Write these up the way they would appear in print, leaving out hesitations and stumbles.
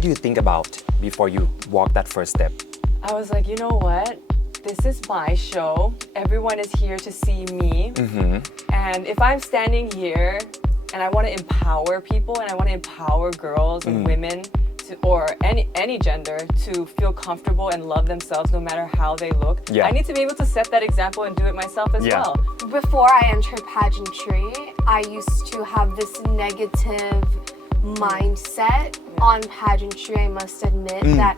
what do you think about before you walk that first step I was like, you know what? This is my show. Everyone is here to see me. And if I'm standing here and I want to empower people and I want to empower girls and women or any gender to feel comfortable and love themselves no matter how they look, I need to be able to set that example and do it myself as well. Before I entered pageantry, I used to have this negative mindset on pageantry, I must admit, that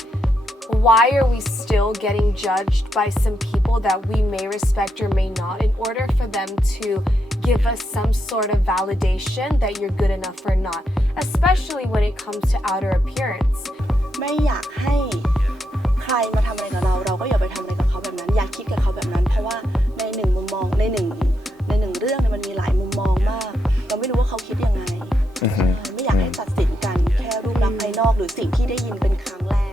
why are we still getting judged by some people that we may respect or may not in order for them to give us some sort of validation that you're good enough or not, especially when it comes to outer appearance. ไม่อยากให้ใครมาทำอะไรกับเราเราก็อย่าไปทำอะไรกับเขาแบบนั้นอย่าคิดกับเขาแบบนั้นเพราะว่าในหนึ่งมุมมองในหนึ่งเรื่องเนี่ยมันมีหลายมุมมองมากเราไม่รู้ว่าเขาคิดยังไงไม่อยากให้ตัดสินกันแค่รูปลักษณ์ภายนอกหรือสิ่งที่ได้ยินเป็นครั้งแรก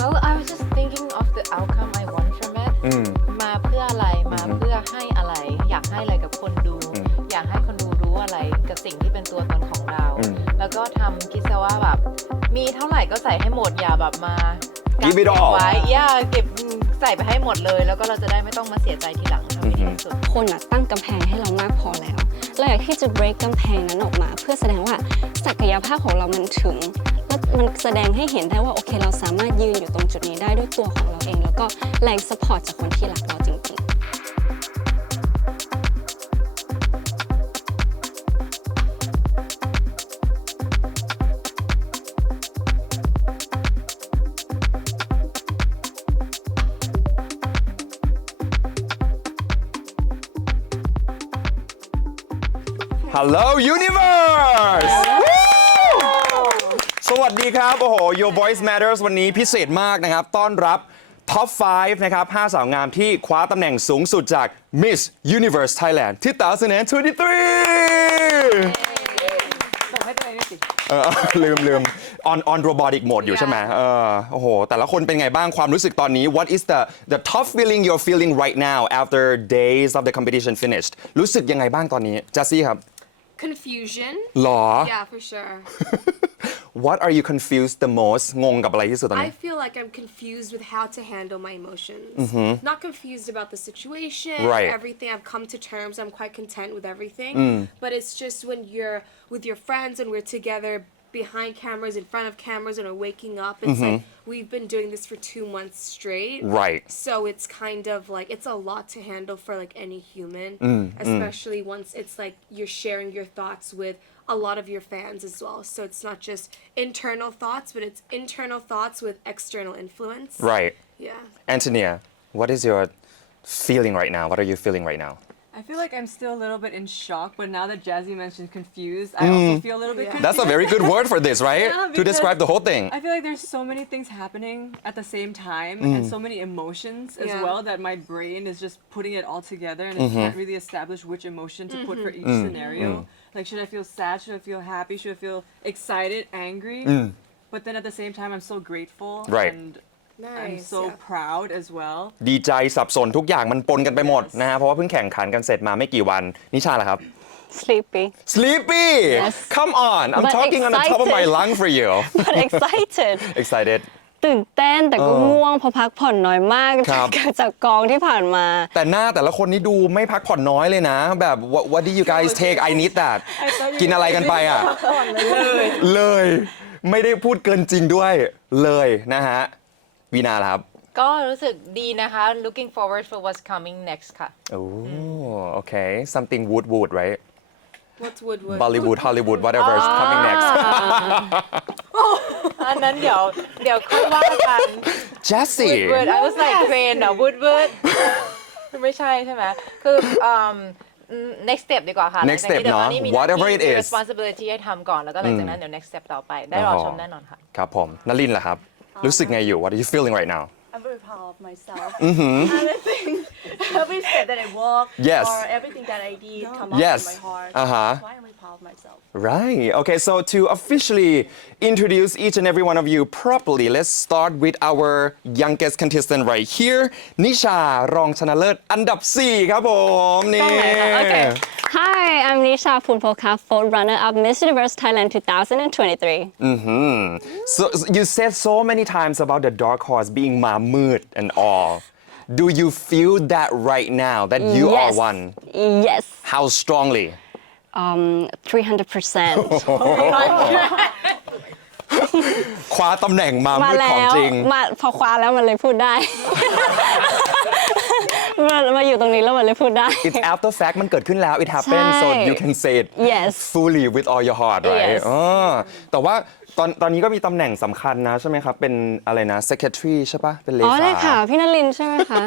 Well, I was just thinking of the outcome I want from it. มาเพื่ออะไรมาเพื่อให้อะไรอยากให้อะไรกับคนดูอยากให้คนดูรู้อะไรกับสิ่งที่เป็นตัวตนของเราแล้วก็ทำคิดซะว่าแบบมีเท่าไหร่ก็ใส่ให้หมดอย่าแบบมาเก็บไว้เก็บใส่ไปให้หมดเลยแล้วก็เราจะได้ไม่ต้องมาเสียใจทีหลังทำให้ดีที่สุดคนตั้งกำแพงให้เรามากพอแล้วเราอยากที่จะ break กำแพงนั้นออกมาเพื่อแสดงว่าศักยภาพของเรามันถึงมันแสดงให้เห็นได้ว่าโอเคเราสามารถยืนอยู่ตรงจุดนี้ได้ด้วยตัวของเราเองแล้วก็แรง support จากคนที่รักเราจริงๆHello Universe สวัสดีครับโอ้โห Your Voice Matters วันนี้พิเศษมากนะครับต้อนรับ Top 5 นะครับ5 สาวงามที่คว้าตำแหน่งสูงสุดจาก Miss Universe Thailand 2023ส่งให้ตัวเองด้วยสิลืม on robotic mode อยู่ใช่ไหมโอ้โหแต่ละคนเป็นไงบ้างความรู้สึกตอนนี้ What is the top feeling you're feeling right now after days of the competition finished รู้สึกยังไงบ้างตอนนี้จัสซี่ครับConfusion หรอ Yeah, for sure What are you confused the most งงกับอะไรที่สุดตอนนี้ I feel like I'm confused with how to handle my emotions. Not confused about the situation, everything. I've come to terms. I'm quite content with everything. But it's just when you're with your friends and we're together behind cameras, in front of cameras, and are waking up. It's like we've been doing this for 2 months straight. Right. So it's kind of like it's a lot to handle for like any human, especially once it's like you're sharing your thoughts with a lot of your fans as well. So it's not just internal thoughts, but it's internal thoughts with external influence. Right. Yeah. Antonia, what is your feeling right now? What are you feeling right now? I feel like I'm still a little bit in shock, but now that Jazzy mentioned confused, I also feel a little bit confused. That's a very good word for this, right? To describe the whole thing. I feel like there's so many things happening at the same time and so many emotions as well that my brain is just putting it all together and it can't really establish which emotion to put for each scenario. Like, should I feel sad? Should I feel happy? Should I feel excited, angry? But then at the same time, I'm so grateful. Right. And I'm so proud as well. ดีใจสับสนทุกอย่างมันปนกันไปหมดนะฮะเพราะว่าเพิ่งแข่งขันกันเสร็จมาไม่กี่วันนิชาล่ะครับ Sleepy Yes. Come on I'm But talking on the top of my excited. lung for you But Excited ตื่นเต้นแต่ก็ง่วงเพราะพักผ่อนน้อยมากจากกองที่ผ่านมาแต่หน้าแต่ละคนนี่ดูไม่พักผ่อนน้อยเลยนะแบบ what do you guys take I need that กินอะไรกันไปอ่ะเลยไม่ได้พูดเกินจริงด้วยเลยนะฮะวีนาล่ะครับก็รู้สึกดีนะคะ looking forward for what's coming next ค่ะ Oh okay something wood right What's Woodwood? Bollywood Hollywood whatever is coming next อันนั้นเดี๋ยวค่อยว่ากัน Jessie Woodward I was like crane เหรอ Woodward ไม่ใช่ใช่ไหมคือnext step ดีกว่าค่ะ next step เนาะ whatever it is responsibility ให้ทำก่อนแล้วก็หลังจากนั้นเดี๋ยว next step ต่อไปได้รอชมแน่นอนค่ะครับผมนลินล่ะครับรู้สึกไงอยู่ What are you feeling right now I'm very proud of myself. Everything, every step that I walk, Yes. or everything that I did, come out Yes. from my heart. Uh-huh. That's why I'm very proud of myself. Right. Okay, so to officially introduce each and every one of you properly, let's start with our youngest contestant right here นิชารองชนะเลิศอันดับ 4 ครับผมนี่ Okay. Hi, I'm Nisha Punpoka, fourth runner-up Miss Universe Thailand 2023. So you said so many times about the dark horse being มามืด and all. Do you feel that right now that you are Yes. one? Yes. How strongly? 300%. คว้าตำแหน่งมา มา มืด แล้ ของ ว จริง พอคว้าแล้วมันเลยพูดได้ มาอยู่ตรงนี้แล้วมันเลยพูดได้ It's after fact มันเกิดขึ้นแล้ว it happened so ใช่ you can say it Yes. fully with all your heart right Yes. แต่ว่าตอนนี้ก็มีตำแหน่งสำคัญนะใช่ไหมครับ เป็นอะไรนะ secretary ใช่ปะเป็นเล อ๋อ ขา ได้ค่ะ พี่นลินทร์ใช่ไหมคะ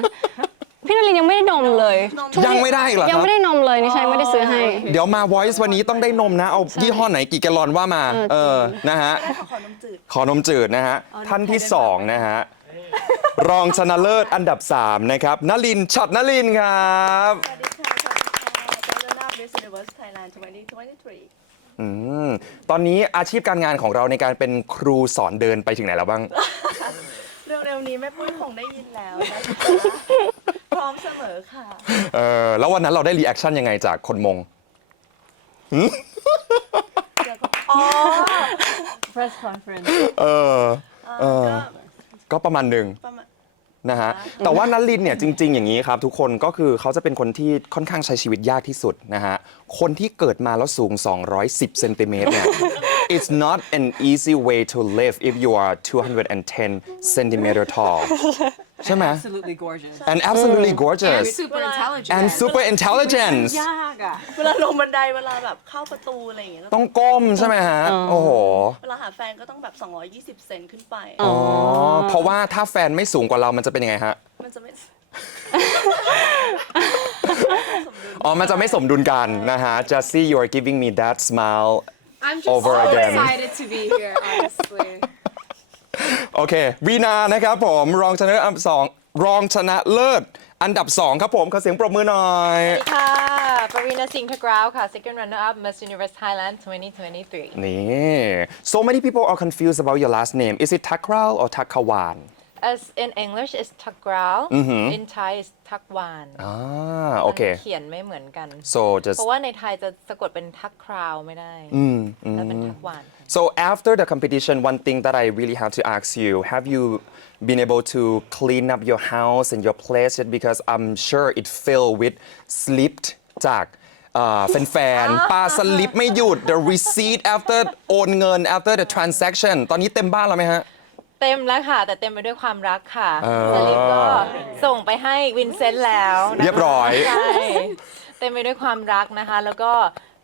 พี่นลินทร์ยังไม่ได้นมเลย ยังไม่ได้อีกเหรอครับ ยังไม่ได้นมเลยนี่ชัยไม่ได้ซื้อให้ เดี๋ยวมา voice วันนี้ต้องได้นมนะ เอายี่ห้อไหนกี่แกลลอนว่ามา นะฮะ ได้ขอนมจืด ขอนมจืดนะฮะ ท่านที่ 2 นะฮะ รองชนะเลิศอันดับ 3 นะครับนลินทร์ฉัตรนลินทร์ครับ สวัสดีค่ะ สวัสดีค่ะ Chonlawit Miss Universe Thailand 2023 ตอนนี้อาชีพการงานของเราในการเป็นครูสอนเดินไปถึงไหนแล้วบ้าง เร็วๆนี้แม่ปุ้ยคงได้ยินแล้วนะคะพร้อมเสมอค่ะ แล้ววันนั้นเราได้รีแอคชั่นยังไงจากคนมง อ๋อ Press conference. ก็ประมาณหนึ่ง ประมาณ นะฮะ แต่ว่านลินเนี่ยจริง ๆ อย่างนี้ครับทุกคนก็คือเขาจะเป็นคนที่ค่อนข้างใช้ชีวิตยากที่สุดนะฮะ คนที่เกิดมาแล้วสูง 210 เซนติเมตรเนี่ย it's not an easy way to live if you are 210 centimeter tall ใช่ไหม Absolutely gorgeous. and absolutely gorgeous Super intelligent. and super intelligent ยากอ่ะ เวลาลงบันไดเวลาแบบเข้าประตูอะไรอย่างเงี้ย ต้องก้มใช่ไหมฮะ โอ้โห เวลาหาแฟนก็ต้องแบบ 220 เซนขึ้นไป อ๋อ เพราะว่าถ้าแฟนไม่สูงกว่าเรามันจะเป็นยังไงฮะ มันจะไม่ อ๋อ มันจะไม่สมดุลกันนะฮะ Jessie you are giving me that smile I'm just Over so again. excited to be here, honestly. โอเค วีนานะครับผม รองชนะเลิศอันดับ 2 รองชนะเลิศอันดับ 2 ครับผม ขอเสียงปรบมือหน่อย สวัสดีค่ะปวีณสิงห์ทกราวค่ะ second runner up Miss Universe Thailand 2023 นี่ so many people are confused about your last name is it Thakral or Thakkawan as in English is ทักกราว in Thai is ทักวาน โอเค เขียนไม่เหมือนกัน so just เพราะว่าในไทยจะสะกดเป็นทักคราวไม่ได้แล้วเป็นทักวาน So after the competition, one thing that I really have to ask you, have you been able to clean up your house and your place yet? Because I'm sure it filled with slipped จากแฟนๆปาสลิปไม่หยุด the receipt after โอนเงิน after the transaction ตอนนี้เต็มบ้านแล้วไหมฮะ เต็มแล้วค่ะ แต่เต็มไปด้วยความรักค่ะสลิปก็ส่งไปให้วินเซนต์แล้วนะคะ เรียบร้อย ใช่เต็มไปด้วยความรักนะคะ แล้วก็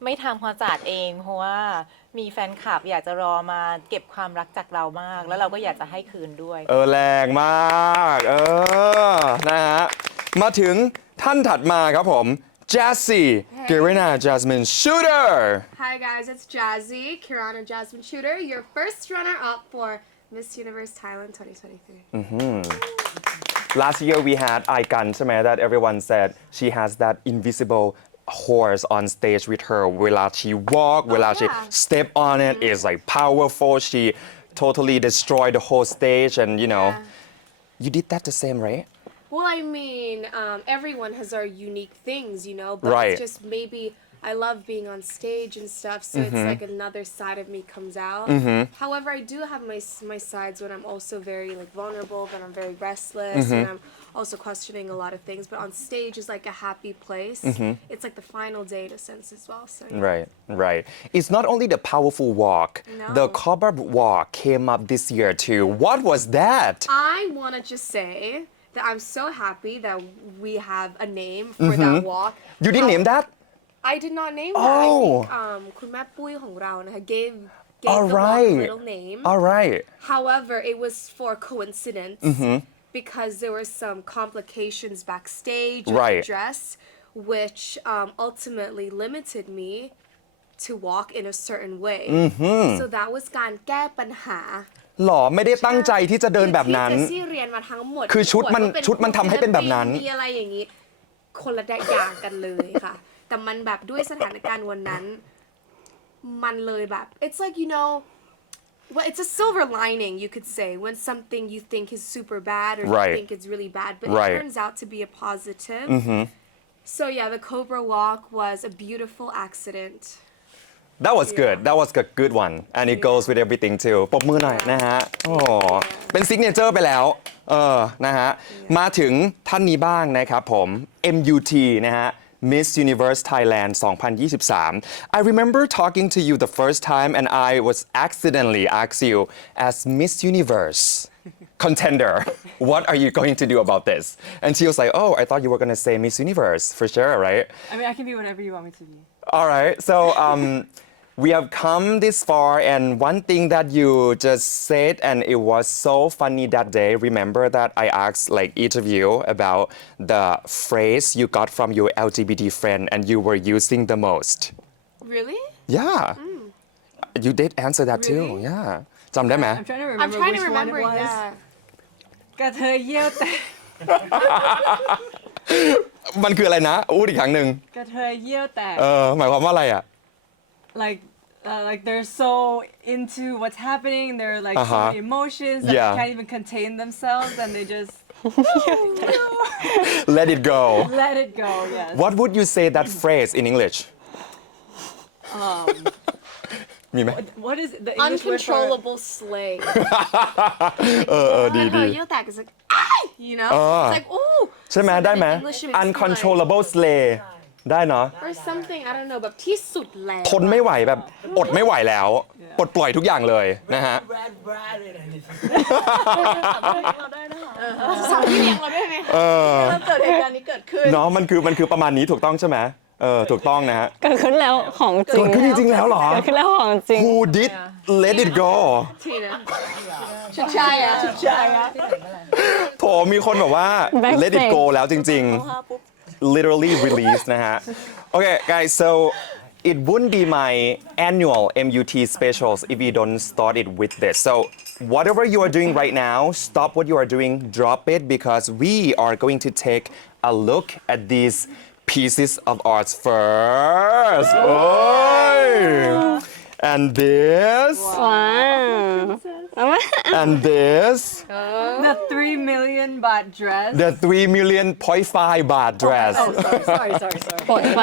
ไม่ทำความสะอาดเองเพราะว่ามีแฟนคลับอยากจะรอมาเก็บความรักจากเรามาก แล้วเราก็อยากจะให้คืนด้วย แรงมากนะฮะ มาถึงท่านถัดมาครับผม Jessie Kirana Jasmine Shooter Hi guys, it's Jazzy, Kirana Jasmine Shooter, your first runner-up for Miss Universe Thailand 2023. Last year we had Aikan ใช่ไหม that everyone said she has that invisible horse on stage with her เวลา she walk เวลา she step on it is like powerful she totally destroyed the whole stage and you know you did that the same right Well, I mean, everyone has our unique things, you know, but Right. it's just maybe I love being on stage and stuff, so it's like another side of me comes out. However, I do have my sides when I'm also very like vulnerable, when I'm very restless, when I'm also questioning a lot of things. But on stage is like a happy place. It's like the final day in a sense as well. So yeah. Right. It's not only the powerful walk. No. The Cobra walk came up this year too. What was that? I want to just say that I'm so happy that we have a name for that walk. You didn't name that? I did not name that. Oh. I think คุณแม่ปุ้ยของเรานะคะ gave the All walk right. a little name. All right. However, it was for coincidence because there were some complications backstage with Right. the dress, which ultimately limited me to walk in a certain way. So that was การแก้ปัญหา หรอไม่ได้ตั้งใจที่จะเดินแบบนั้น ที่เจสซี่เรียนมาทั้งหมด คือชุดมัน ว่าเป็ ชุดมันทำให้เป็นแบบนั้น มีอะไรอย่างนี้ คนละอย่างกันเลยค่ะ แต่มันแบบด้วยสถานการณ์วันนั้น มันเลยแบบ it's like you know well it's a silver lining you could say when something you think is super bad or Right. you think it's really bad but Right. it turns out to be a positive so yeah the Cobra Walk was a beautiful accident That was good. That was a good one. And it goes with everything too. ปรบมือหน่อยนะฮะ โอ้โหเป็นซิกเนเจอร์ไปแล้ว นะฮะ มาถึงท่านนี้บ้างนะครับผม MUT นะฮะ Miss Universe Thailand 2023. I remember talking to you the first time and I was accidentally asked you as Miss Universe contender. What are you going to do about this? And she was like, oh, I thought you were going to say Miss Universe for sure, right? I mean, I can be whatever you want me to be. All right. So we have come this far, and one thing that you just said, and it was so funny that day. Remember that I asked like each of you about the phrase you got from your LGBT friend, and you were using the most. really Yeah. You did answer that too. Really? Yeah. จำได้ไหม I'm trying to remember I'm trying to which remember one it was. yeah กระเทยเยี่ยวแตก มันคืออะไรนะอู้อีกครั้งหนึ่ง กระเทยเยี่ยวแตก หมายความว่าอะไรอ่ะ like they're so into what's happening. They're like so many emotions that Yeah. they can't even contain themselves, and they just Let it go. let it go. Yes. What would you say that phrase in English? มีไหม What is the English word for? uncontrollable slay ดี and ดี her yell back is like "Ah!" you know it's like ooh ใช่ไหม so ได้ then ไหม in English it makes me uncontrollable slay ได้เนาะ like, or something I don't know แบบที่สุดแล้ว ทนไม่ไหวแบบอดไม่ไหวแล้วปลดปล่อยทุกอย่างเลยนะฮะ สาวเลี้ยงเราได้ไหมคะเกิดเหตุการณ์นี้เกิดขึ้น เนาะมันคือประมาณนี้ถูกต้องใช่ไหมถูกต้องนะฮะ เกิดขึ้นแล้วของจริง เกิดขึ้นจริงๆแล้วเหรอ เกิดขึ้นแล้วของจริง Who did let it go ทีนะชุดชายอะชุดชายอะ โถมีคนแบบว่า Backstage let it go แล้วจริงๆ literally release นะฮะ Okay guys so it wouldn't be my annual MUT specials if we don't start it with this so whatever you are doing right now stop what you are doing drop it because we are going to take a look at these pieces of art first and this ว้าว and this The 3 million baht dress. the 3.5 baht dress Sorry.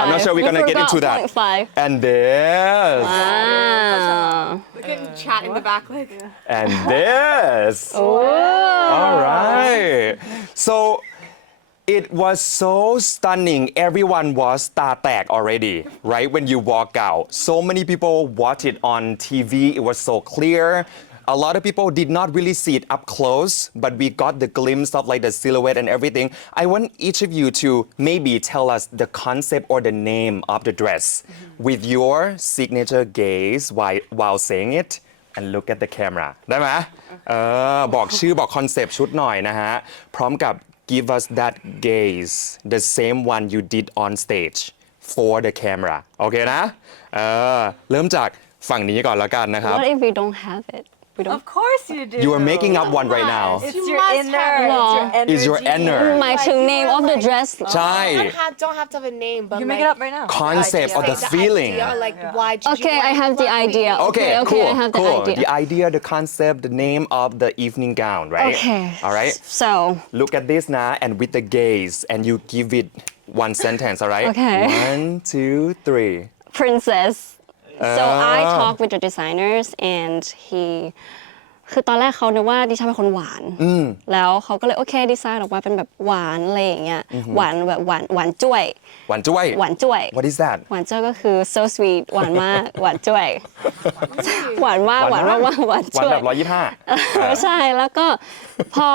I'm not sure we're gonna get into that. 0.5 and this ว้าว we can chat in the back like and this all right so it was so stunning everyone was ตาแตก already right when you walk out so many people watch it on TV it was so clear a lot of people did not really see it up close but we got the glimpse of like the silhouette and everything I want each of you to maybe tell us the concept or the name of the dress with your signature gaze while saying it and look at the camera ได้ไหมบอกชื่อบอกคอนเซปต์ชุดหน่อยนะฮะพร้อมกับgive us that gaze the same one you did on stage for the camera โอเคนะเริ่มจากฝั่งนี้ก่อนแล้วกันนะครับ What if we don't have it we don't Of course you do. You are making up one right now It's You your must inner. have it. It's your It's your energy. inner หมายถึง name of the dress ใช่ don't have to have a name but You like make it up right now. concept of the the feeling idea, like why did Okay you I have the idea Okay, okay cool, I have the cool. idea The idea, the concept, the name of the evening gown, right? Okay All right. so Look at this now, and with the gaze, and you give it one sentence, all right? Okay. 1, 2, 3. princess so I talked with the designers and he คือตอนแรกเขานึกว่าดิฉันเป็นคนหวานแล้วเขาก็เลยโอเคดีไซน์ออกมาเป็นแบบหวานอะไรอย่างเงี้ยหวานแบบหวานจ้วย หวานจ้วย หวานจ้วย What is that? หวานจ้วยก็คือ so sweet หวานมากหวานจ้วยหวานมากหวานมากหวาน หวาน จ้วย แบบ125 ใช่แล้วก็พอ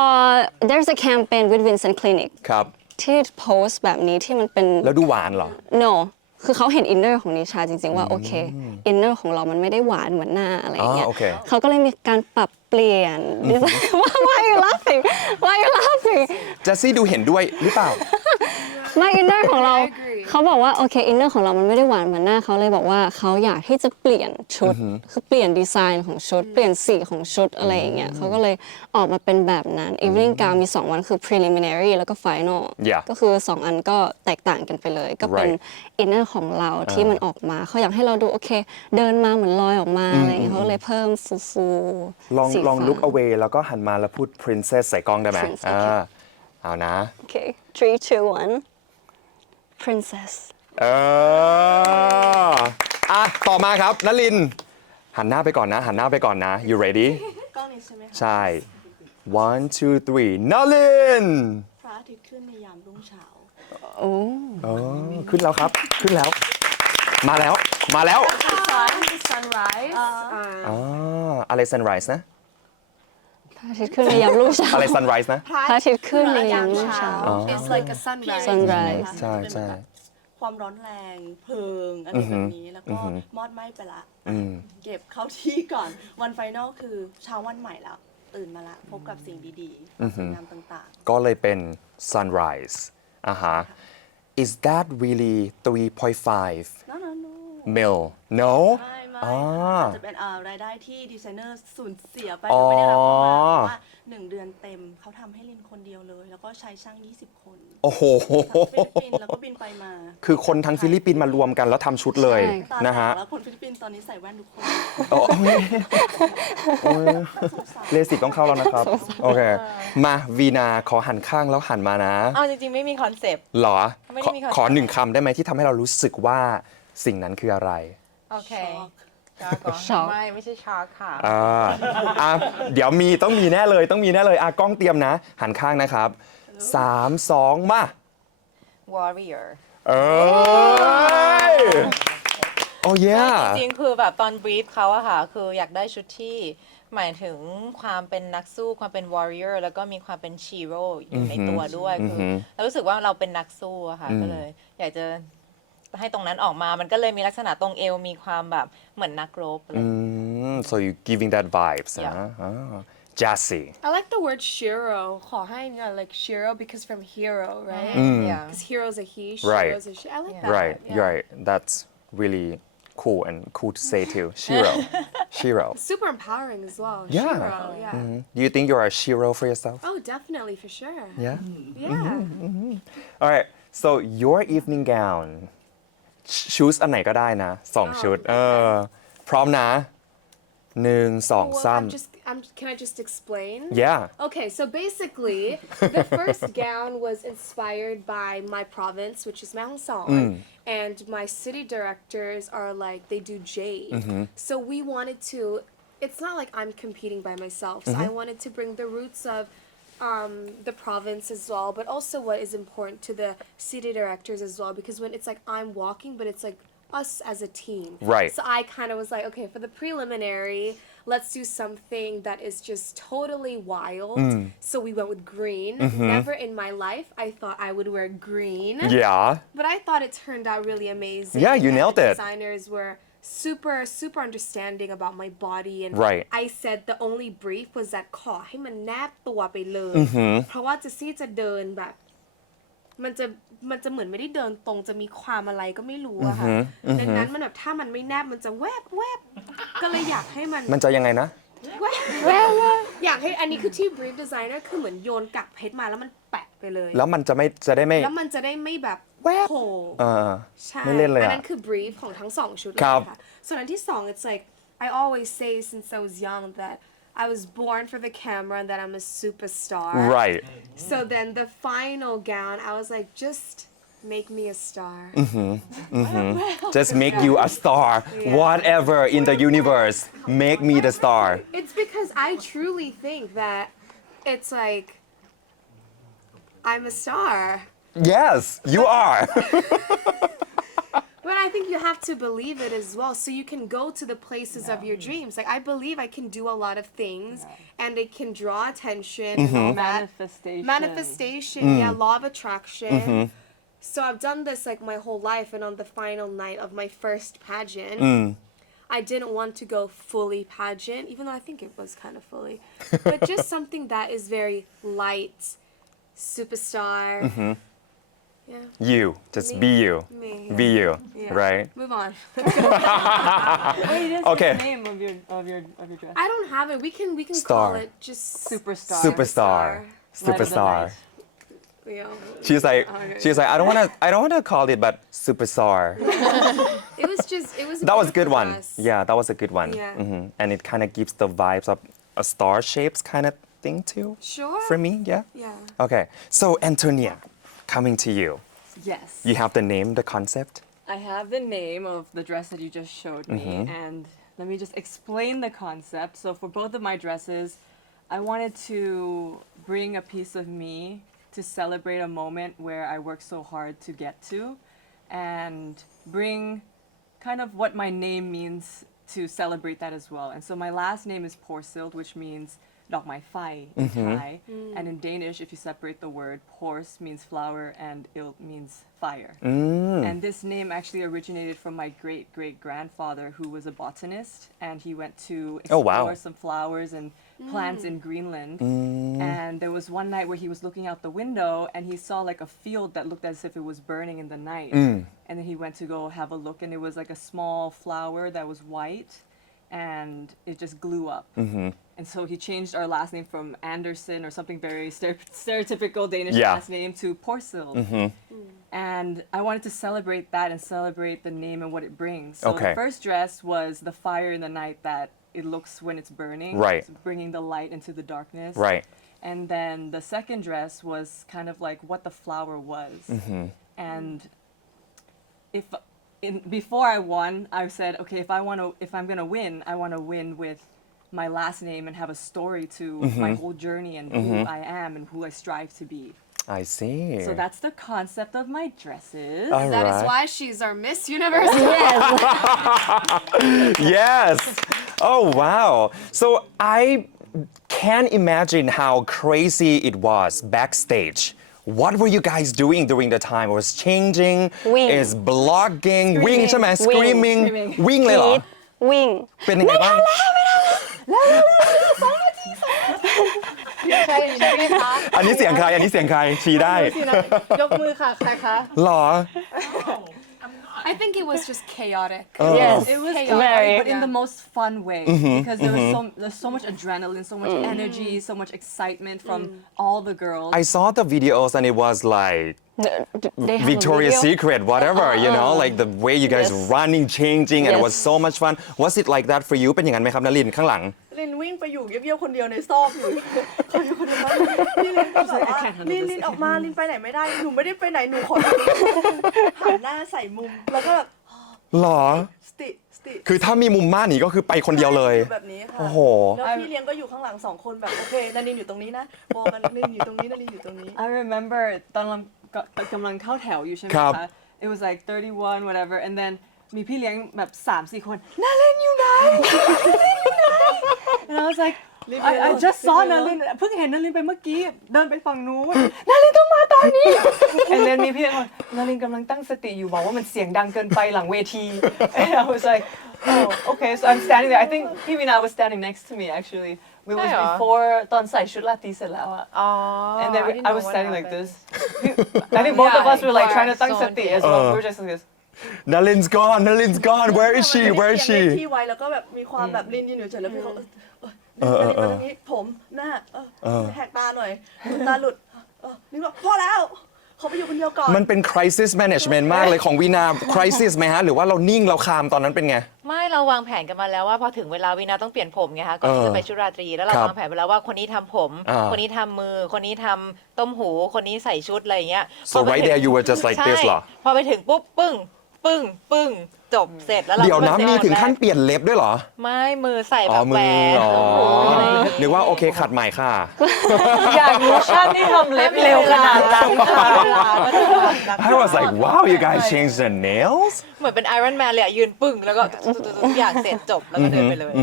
there's a campaign with Vincent Clinic ครับ ที่โพสต์แบบนี้ที่มันเป็น แล้วดูหวานเหรอ no คือเขาเห็นอินเนอร์ของนิชาจริงๆว่าโอเคอินเนอร์ของเรามันไม่ได้หวานเหมือนหน้าอะไรอย่างเงี้ย โอเค เขาก็เลยมีการปรับเปลี่ยน Why are you laughing Why are you laughing เจสซี่ดูเห็นด้วยหรือเปล่า ไม่อินเนอร์ของเรา I agree เขาบอกว่าโอเคอินเนอร์ของเรามันไม่ได้หวานเหมือนหน้าเขาเลยบอกว่าเขาอยากที่จะเปลี่ยนชุดคือเปลี่ยนดีไซน์ของชุดเปลี่ยนสีของชุดอะไรอย่างเงี้ยเขาก็เลยออกมาเป็นแบบนั้น evening gown มี2วันคือ preliminary แล้วก็ final Yeah ก็คือ2อันก็แตกต่างกันไปเลยก็เป็น Right อินเนอร์ของเราที่มันออกมาเขาอยากให้เราดูโอเคเดินมาเหมือนลอยออกมาอะไรอย่างเงี้ยเขาก็เลยเพิ่มฟูลอง สี ลอง ฟ้า look away แล้วก็หันมาแล้วพูด princess ใส่กล้องได้ไหม Princess เอานะ โอเค three two one princess ต่อมาครับนลินหันหน้าไปก่อนนะ หันหน้าไปก่อนนะ you ready กล้องนี้ใช่ไหมคะ ใช่ one two three นลิน พระอาทิตย์ขึ้นในยามรุ่งเช้า โอ้ ขึ้นแล้วครับ ขึ้นแล้ว มาแล้ว มาแล้ว sunrise อะไร sunrise นะ พระอาทิตย์ขึ้นในยามรุ่งเช้า อะไร sunrise นะ พระอาทิตย์ขึ้นในยามรุ่งเช้า it's like a sunrise sunrise ใช่ใช่ ความร้อนแรงเพลิงอะไรแบบนี้แล้วก็มอดไหม้ไปละเก็บเข้าที่ก่อนวันไฟนอลคือเช้าวันใหม่แล้วตื่นมาละพบกับสิ่งดีๆความสวยงามต่าง ก็เลยเป็น sunrise is that really 3.5 ๆ no mil no ไม่อาจจะเป็นรายได้ที่ดีไซเนอร์สูญเสียไปหรือไม่ได้รับเข้ามาเพราะว่า1 เดือนเต็มเขาทำให้ลินคนเดียวเลย แล้วก็ใช้ช่าง 20 คน โอ้โห ทั้งฟิลิปปินส์แล้วก็บินไปมา คือคนทั้งฟิลิปปินส์มารวมกันแล้วทำชุดเลย ใช่ ตา นะฮะ แตกแล้วคนฟิลิปปินส์ตอนนี้ใส่แว่นทุกคน โอ้ยเลสิกต้องเข้าแล้วนะครับ โอเค มาวีนาขอหันข้างแล้วหันมานะ เอาจริงๆ ไม่มีคอนเซปต์ หรอ ไม่ได้มีคอนเซ็ปต์ ขอ1 คำได้ไหมที่ทำให้เรารู้สึกว่าสิ่งนั้นคืออะไร โอเคช็อกก่อน ช็อก ไม่ใช่ช็อกค่ะ เดี๋ยวต้องมีแน่เลยต้องมีแน่เลยกล้องเตรียมนะ หันข้างนะครับ 3 2 มา warrior เอ้ยโอ้ย จริงๆ คือแบบตอนบรีฟเขาอะค่ะ คืออยากได้ชุดที่หมายถึงความเป็นนักสู้ความเป็น warrior แล้วก็มีความเป็น hero อยู่ในตัวด้วยคือเรารู้สึกว่าเราเป็นนักสู้อะค่ะก็เลย อยากจะให้ตรงนั้นออกมา มันก็เลยมีลักษณะตรงเอวมีความแบบเหมือนนักรบอะไร so you giving that vibes Yeah. นะ Jassy I like the word shiro ขอให้เนี่ย like shiro because from hero right yeah because hero's a he Right. shiro's a she I like that right yeah. right that's really cool and cool to say too Shiro Shiro super empowering as well Yeah. shiro yeah do you think you're a Shiro for yourself oh definitely for sure yeah yeah alright so your evening gown choose อันไหนก็ได้นะ2 ชุดพร้อมนะ1 2 well,3 can I just explain yeah Okay, so basically, the first gown was inspired by my province, which is Mae Hong Son, and my city directors are like they do jade. So we wanted to. It's not like I'm competing by myself. So I wanted to bring the roots of the province as well, but also what is important to the city directors as well, because when it's like I'm walking, but it's like us as a team. Right. So I kind of was like, okay, for the preliminary, let's do something that is just totally wild. So we went with green. Never in my life I thought I would wear green. yeah But I thought it turned out really amazing. Yeah, you and nailed the it. Designers were super understanding about my body and Right. I said the only brief was that ขอให้มันแนบตัวไปเลย เพราะว่าจะซี่จะเดินแบบ มันจะเหมือนไม่ได้เดินตรงจะมีความอะไรก็ไม่รู้อะค่ะดังนั้นมันแบบถ้ามันไม่แนบมันจะแวบก็เลยอยากให้มัน มันจะยังไงนะ แวบอยากให้อันนี้คือที่ brief designer คือเหมือนโยนกักเพชรมาแล้วมันแปะไปเลย แล้วมันจะได้ไม่ แล้วมันจะได้ไม่แบบโผล่ ใช่ ไม่เล่นเลยอะ อันนั้นคือ brief ของทั้งสองชุดเลย ครับ ค่ะส่วนอันที่สอง it's like I always say since I was young that I was born for the camera and that I'm a superstar right so then the final gown I was like just make me a star just make you a star whatever in the universe make me the star it's because I truly think that it's like I'm a star yes you are But I think you have to believe it as well, so you can go to the places of your dreams. Like I believe I can do a lot of things, and it can draw attention and all that. Manifestation, yeah, law of attraction. So I've done this like my whole life, and on the final night of my first pageant, I didn't want to go fully pageant, even though I think it was kind of fully, but just something that is very light, superstar. you just be you Me. be you Yeah. right Move on. Wait, it is Okay. the name of your dress. I don't have it. We can Star. call it just Superstar. superstar Light of the superstar night. You know, she's like I don't want to call it but superstar it was just it was. that was a good one dress. yeah that was a good one Yeah. and it kind of gives the vibes of a star shapes kind of thing too Sure. for me yeah Yeah. okay so Antonia coming to you Yes. you have the name the concept I have the name of the dress that you just showed me, and let me just explain the concept. So, for both of my dresses, I wanted to bring a piece of me to celebrate a moment where I worked so hard to get to, and bring kind of what my name means to celebrate that as well. And so, my last name is Porsild, which means Dok Mai Phai in Thai. And in Danish, if you separate the word, pors means flower and ild means fire. And this name actually originated from my great-great-grandfather, who was a botanist, and he went to Oh, wow. explore some flowers and plants in Greenland. And there was one night where he was looking out the window and he saw like a field that looked as if it was burning in the night. And then he went to go have a look, and it was like a small flower that was white, and it just blew up. And so he changed our last name from Anderson or something very stereotypical Danish Yeah. last name to Porsild. And I wanted to celebrate that and celebrate the name and what it brings. So Okay. the first dress was the fire in the night that it looks when it's burning. Right. It's bringing the light into the darkness. right And then the second dress was kind of like what the flower was. And before I won, I said, okay, if I'm gonna win, I want to win with my last name and have a story to my whole journey and who I am and who I strive to be. I see So that's the concept of my dresses. All That is right. why she's our Miss Universe. Yes. Oh, wow. So I can't imagine how crazy it was backstage. What were you guys doing during the time? It was changing, Wing. is blogging, wing ใช่ไหม screaming, Screaming. วิ่งเลยเหรอ วิ่ง เป็นยังไงบ้าง ใช่ใช่ไหมคะ อันนี้เสียงใคร อันนี้เสียงใคร ชี้ได้ ยกมือค่ะใครคะ หรอ I think it was just chaotic. Yes. It was Chaotic. Very. but in the most fun way because there's so much adrenaline, so much energy, so much excitement from all the girls. I saw the videos and it was like They have a Victoria's video. Secret, whatever, you know, like the way you guys Yes. running, changing, and it Yes. was so much fun. Was it like that for you? เป็นอย่างนั้นไหมครับนลินข้างหลัง ลินวิ่งไปอยู่เงียบๆคนเดียวในซอกอยู่เขาอยู่คนเดียวนี่ลินก็แบบว่าลินออกมาลินไปไหนไม่ได้หนูไม่ได้ไปไหนหนูขอหันหน้าใส่มุมแล้วก็แบบ หรอ สติ คือถ้ามีมุมม่านนี้ก็คือไปคนเดียวเลย แบบนี้ค่ะ โอ้โห แล้วพี่เลี้ยงก็อยู่ข้างหลัง2คนแบบโอเคนารินอยู่ตรงนี้นะบอกกันนารินอยู่ตรงนี้นารินอยู่ตรงนี้ I remember ตอนกำลังเข้าแถวอยู่ใช่ไหม ครับ คะ It was like 31 whatever and then มีพี่เลี้ยงแบบ 3-4 คนนารินอยู่ไหน And I was like I just saw นารินเพิ่งเห็นนารินไปเมื่อกี้เดินไปฝั่งนู้นนารินต้องมาตอนนี้ And then มีพี่เลี้ยงบอกนารินกำลังตั้งสติอยู่บอกว่ามันเสียงดังเกินไปหลังเวที And I was like oh okay so I'm standing there I think Pivina was standing next to me actually it was ใช่เหรอ before ตอนใส่ชุดลาตรีเสร็จแล้วอะ อ๋อ And then didn't I know was what standing like happened. this. I think both of us were like trying to Yeah, thank so Sati as well. We were just like this. Nalin's gone Nalin's gone where is she where is เลี้ยง she ที่ไว้แล้วก็แบบมีความแบบลินยืนอยู่เฉยแล้วพี่เขานารินมาตรงนี้ผมหน้าแหกตาหน่อยตาหลุดนี่บอกพอแล้วเขาไปอยู่คนเดียวก่อน มันเป็น crisis management มากเลยของวีนา crisis ไหมฮะ หรือว่าเรานิ่งเราคามตอนนั้นเป็นไง ไม่เราวางแผนกันมาแล้วว่าพอถึงเวลาวินาต้องเปลี่ยนผมไงคะก่อนที่จะไปชุดราตรีแล้วเรา ครับ วางแผนไปแล้วว่าคนนี้ทำผม คนนี้ทำมือคนนี้ทำต้มหู คนนี้ใส่ชุดอะไรอย่างเงี้ย So right there you were just like ใช่ this เหรอ พอไปถึงปุ๊บปึ้งปึ้งปึ้งจบเสร็จแล้วเรา เดี๋ยว ก็ นะ ไป มีถึง แรก ขั้นเปลี่ยนเล็บด้วยเหรอ ไม่มือใส่แบ อ๋อบ มื แหว อน อ๋อ โอ้โหอะไรอย่างเงี้ย นึกว่าโอเคขัดใหม่ค่ะ อยากรู้ช่างที่ทำเล็บเร็วขนาดนั้นค่ะ I was like wow you guys changed the nails เหมือนเป็นไอรอนแมนเลยอะยืนปึ้งแล้วก็ทุกอย่างเสร็จจบแล้วก็เดินไปเลย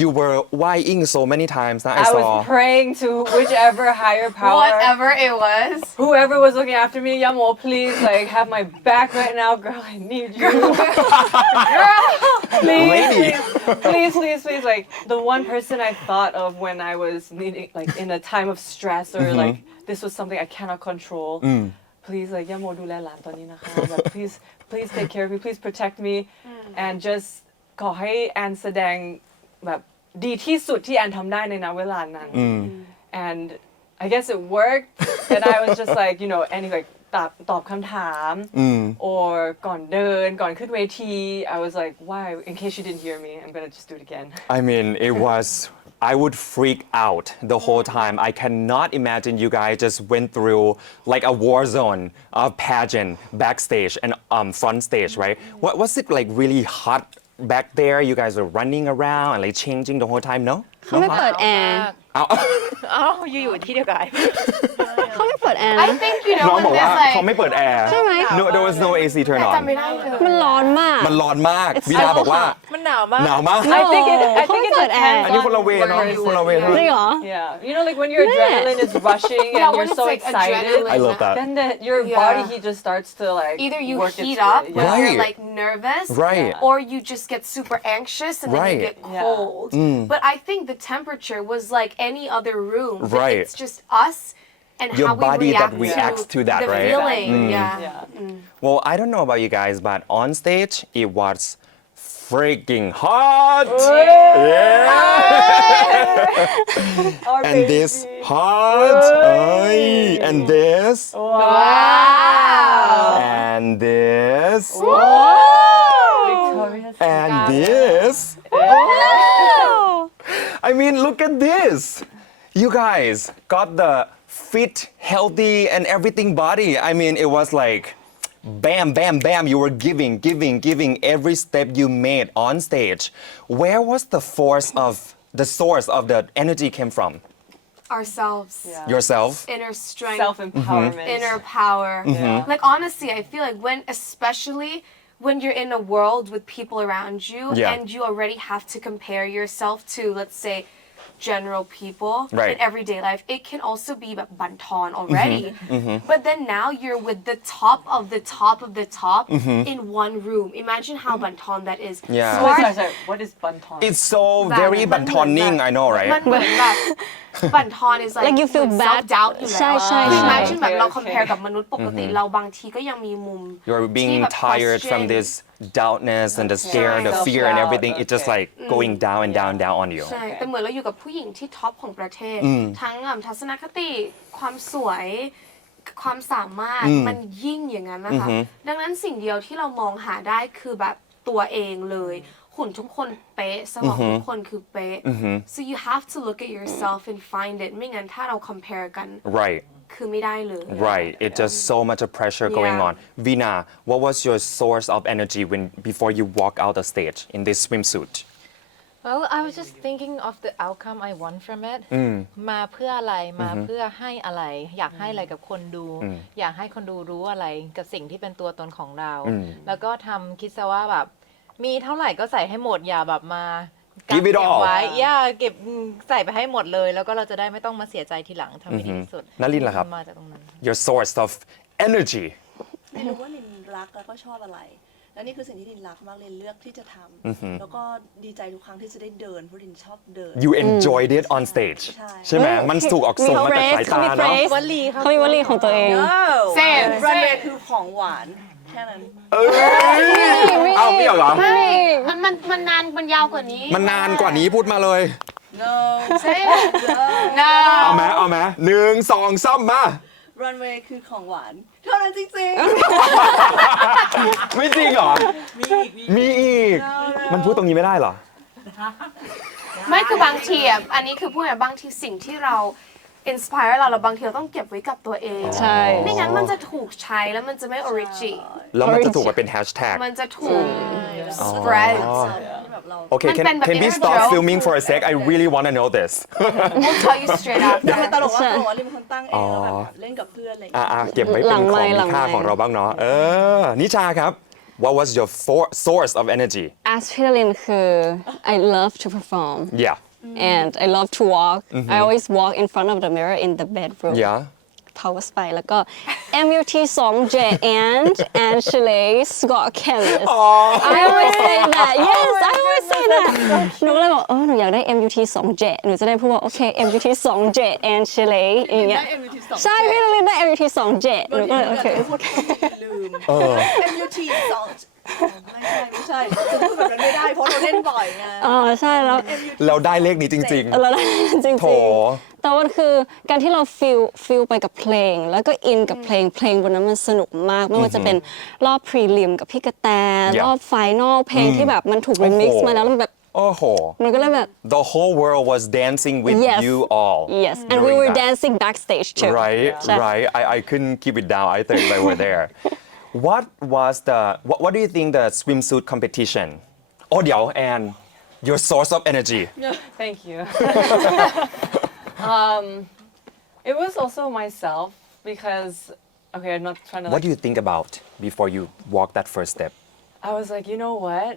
You were whining so many times นะ I I was saw praying to whichever higher power, Whatever it was. whoever was looking after me, Yamo, please like have my back right now, girl. I need you, Lady. please. Like the one person I thought of when I was needing, like in a time of stress or like this was something I cannot control. please like ย่าโมดูแลหลานตอนนี้นะคะแบบ please take care of me please protect me and just ขอให้แอนแสดงแบบดีที่สุดที่แอนทำได้ในณเวลานั้น and I guess it worked and I was just like you know any like ตอบคำถาม or ก่อนเดินก่อนขึ้นเวที I was like why in case you didn't hear me I'm gonna just do it again I mean, it was, I would freak out the whole time. I cannot imagine you guys just went through like a war zone of pageant backstage and front stage, right? What was it like really hot back there? You guys were running around and like changing the whole time, no? เขาไม่เปิดแอร์ เอ้าอยู่ที่เดียวกัน เขาไม่เปิดแอร์ I think you น้ know องบอก when ว่า there's เขาไม่ like เปิดแอร์ ใช่ไหม No, there was no AC turn แต่ on. จำไม่ได้เลย มันร้อนมาก มันร้อนมาก วินาบอกว่า มันหนาวมาก หนาวมาก I think it เขาไม่ depends เปิดแอร์ on อันนี้คนละเวรเนอะ where you คนละเวร live. จริงเหรอ Yeah, you know, like when your adrenaline is rushing Yeah, and when you're it's so like excited, adrenaline. I love that. then your Yeah. body heat just starts to like either you work heat its way. up when Yeah. Right. you're like nervous Right. or you just get super anxious and then Right. you get Yeah. cold but I think the temperature was like any other room but Right. it's just us and Your how body we that react reacts to that, the right? feeling yeah Yeah. Well, I don't know about you guys, but on stage it was freaking hot. Yeah. And this hot. Ay, and this. Wow. And this. Victoria's And this. I mean, look at this. You guys got the fit, healthy, and everything body. I mean, it was like bam, bam, bam. You were giving every step you made on stage. Where was the source of the energy came from? ourselves Yeah. Yourself? inner strength Self-empowerment. inner power Yeah. like honestly I feel like especially when you're in a world with people around you Yeah. and you already have to compare yourself to let's say general people Right. in everyday life it can also beแบบบั่นทอน already but then now you're with the top of the top of the top in one room imagine how บั่นทอน that is Yeah. So Sorry. What is banton? It's so very bantoning, I know, มัน right? เหมือนแบบบั่นทอน is Like you feel bad self doubt อยู่แล้ว ใช่ใช่ คือ ใช่ imagine แบบเรา Okay, compare okay. กับมนุษย์ปกติเราบางทีก็ยังมีมุม You're ที่ being แบบ tired from question this doubtness and the scare and the fear and Self-doubt, everything. It's just okay. like going down and down and down on you. ใช่ แต่เหมือนเราอยู่กับผู้หญิงที่ท็อปของประเทศ ทั้งทัศนคติความสวยความสามารถมันยิ่งอย่างนั้นนะคะ ดังนั้นสิ่งเดียวที่เรามองหาได้คือแบบตัวเองเลยหุ่นทุกคนเป๊ะสมองทุกคนคือเป๊ะ so you have to look at yourself and find it ไม่งั้นถ้าเรา compare กัน Right. คือไม่ได้เลย Right. It's just so much of pressure going Yeah. on. Vina, what was your source of energy before you walk out the stage in this swimsuit? Well I was just thinking of the outcome I want from it มาเพื่ออะไรมาเพื่อให้อะไร อยากให้อะไรกับคนดู อยากให้คนดูรู้อะไรกับสิ่งที่เป็นตัวตนของเรา แล้วก็ทำคิดซะว่าแบบมีเท่าไหร่ก็ใส่ให้หมดอย่าแบบมา Give it เก็บ all ไว้เก็บใส่ไปให้หมดเลย แล้วก็เราจะได้ไม่ต้องมาเสียใจทีหลังทำให้ดีที่สุด นารินล่ะครับ มาจากตรงนั้น Your source of energy. ลินรู้ว่าลินรักแล้วก็ชอบอะไร และนี่คือสิ่งที่ลินรักมากลินเลือกที่จะทำแล้วก็ดีใจทุกครั้งที่จะได้เดินเพราะลินชอบเดิน You enjoyed it on stage. ใช่ ใช่ไหมมันถูกออกส่งมาจากสายตา เขามี เนาะ phrase วลีครับ เขามีวลีของตัวเอง Same รันเวย์คือของหวานแค่นั้น เอ้ยเอาเปรี้ยวเหรอ มันนานมันยาวกว่านี้ มันนานกว่านี้พูดมาเลย no no เอาไหม1 2 3มา รันเวย์คือของหวานเท่านั้นจริง ไม่จริงเหรอ ๆมีอีกมีอีก มันพูดตรงนี้ไม่ได้เหรอ ไม่คือบางทีอ่ะอันนี้คือพูดแบบบางทีสิ่งที่เรา inspire เราบางทีเราต้องเก็บไว้กับตัวเอง ใช่ ไม่งั้นมันจะถูกใช้แล้วมันจะไม่ origin แล้วมันจะถูกมาเป็นแฮชแท็ก มันจะถูก spread ที่แบบเรา Okay, มันเป็นแบบ can we inner stop joke filming for a sec? I really want to know this. we'll tell you straight up แต่มันตลกว่าเขาบอกว่าลินเป็นคนตั้งเองแล้วแบบเล่นกับเพื่อนอะไรอย่างเงี้ย เก็บไว้เป็นของมีค่าของเราบ้างเนาะ นิชาครับ What was your source of energy? as พี่ลินคือ I love to perform Yeah. and I love to walk I always walk in front of the mirror in the bedroom Yeah. Towers ไปแล้วก็ MUT 2J and Shirley Scott Chemist I always say that yes I always say that หนูก็เลยบอกหนูอยากได้ MUT 2J หนูจะได้พูดว่าโอเค MUT 2J and Shirley อย่างเงี้ยใช่พี่ลินได้ MUT 2J หนูก็เลยโอเค ลืม MUT สองไม่ใช่จะพูดแบบนั้นไม่ได้เพราะเราเล่นบ่อยไง ใช่แล้ว เราได้เลขนี้จริง เราได้จริง โถ ๆแต่ว่าคือการที่เราฟิลไปกับเพลง แล้วก็อินกับเพลงบนนั้นมันสนุกมากไม่ว่าจะเป็นรอบพรีลิมกับพี่กระแตรอบไฟนอลเพลงที่แบบมันถูกรีมิกซ์มาแล้วมันแบบ โอ้โห มันก็เลยแบบ The whole world was dancing with Yes. you all yes and we during were that. dancing backstage too Right, ใช่ right. I couldn't keep it down either if I were there. What do you think the swimsuit competition? เดี๋ยว and your source of energy. Thank you. It was also myself because, okay, I'm not trying to. What do you think about before you walk that first step? I was like, you know what?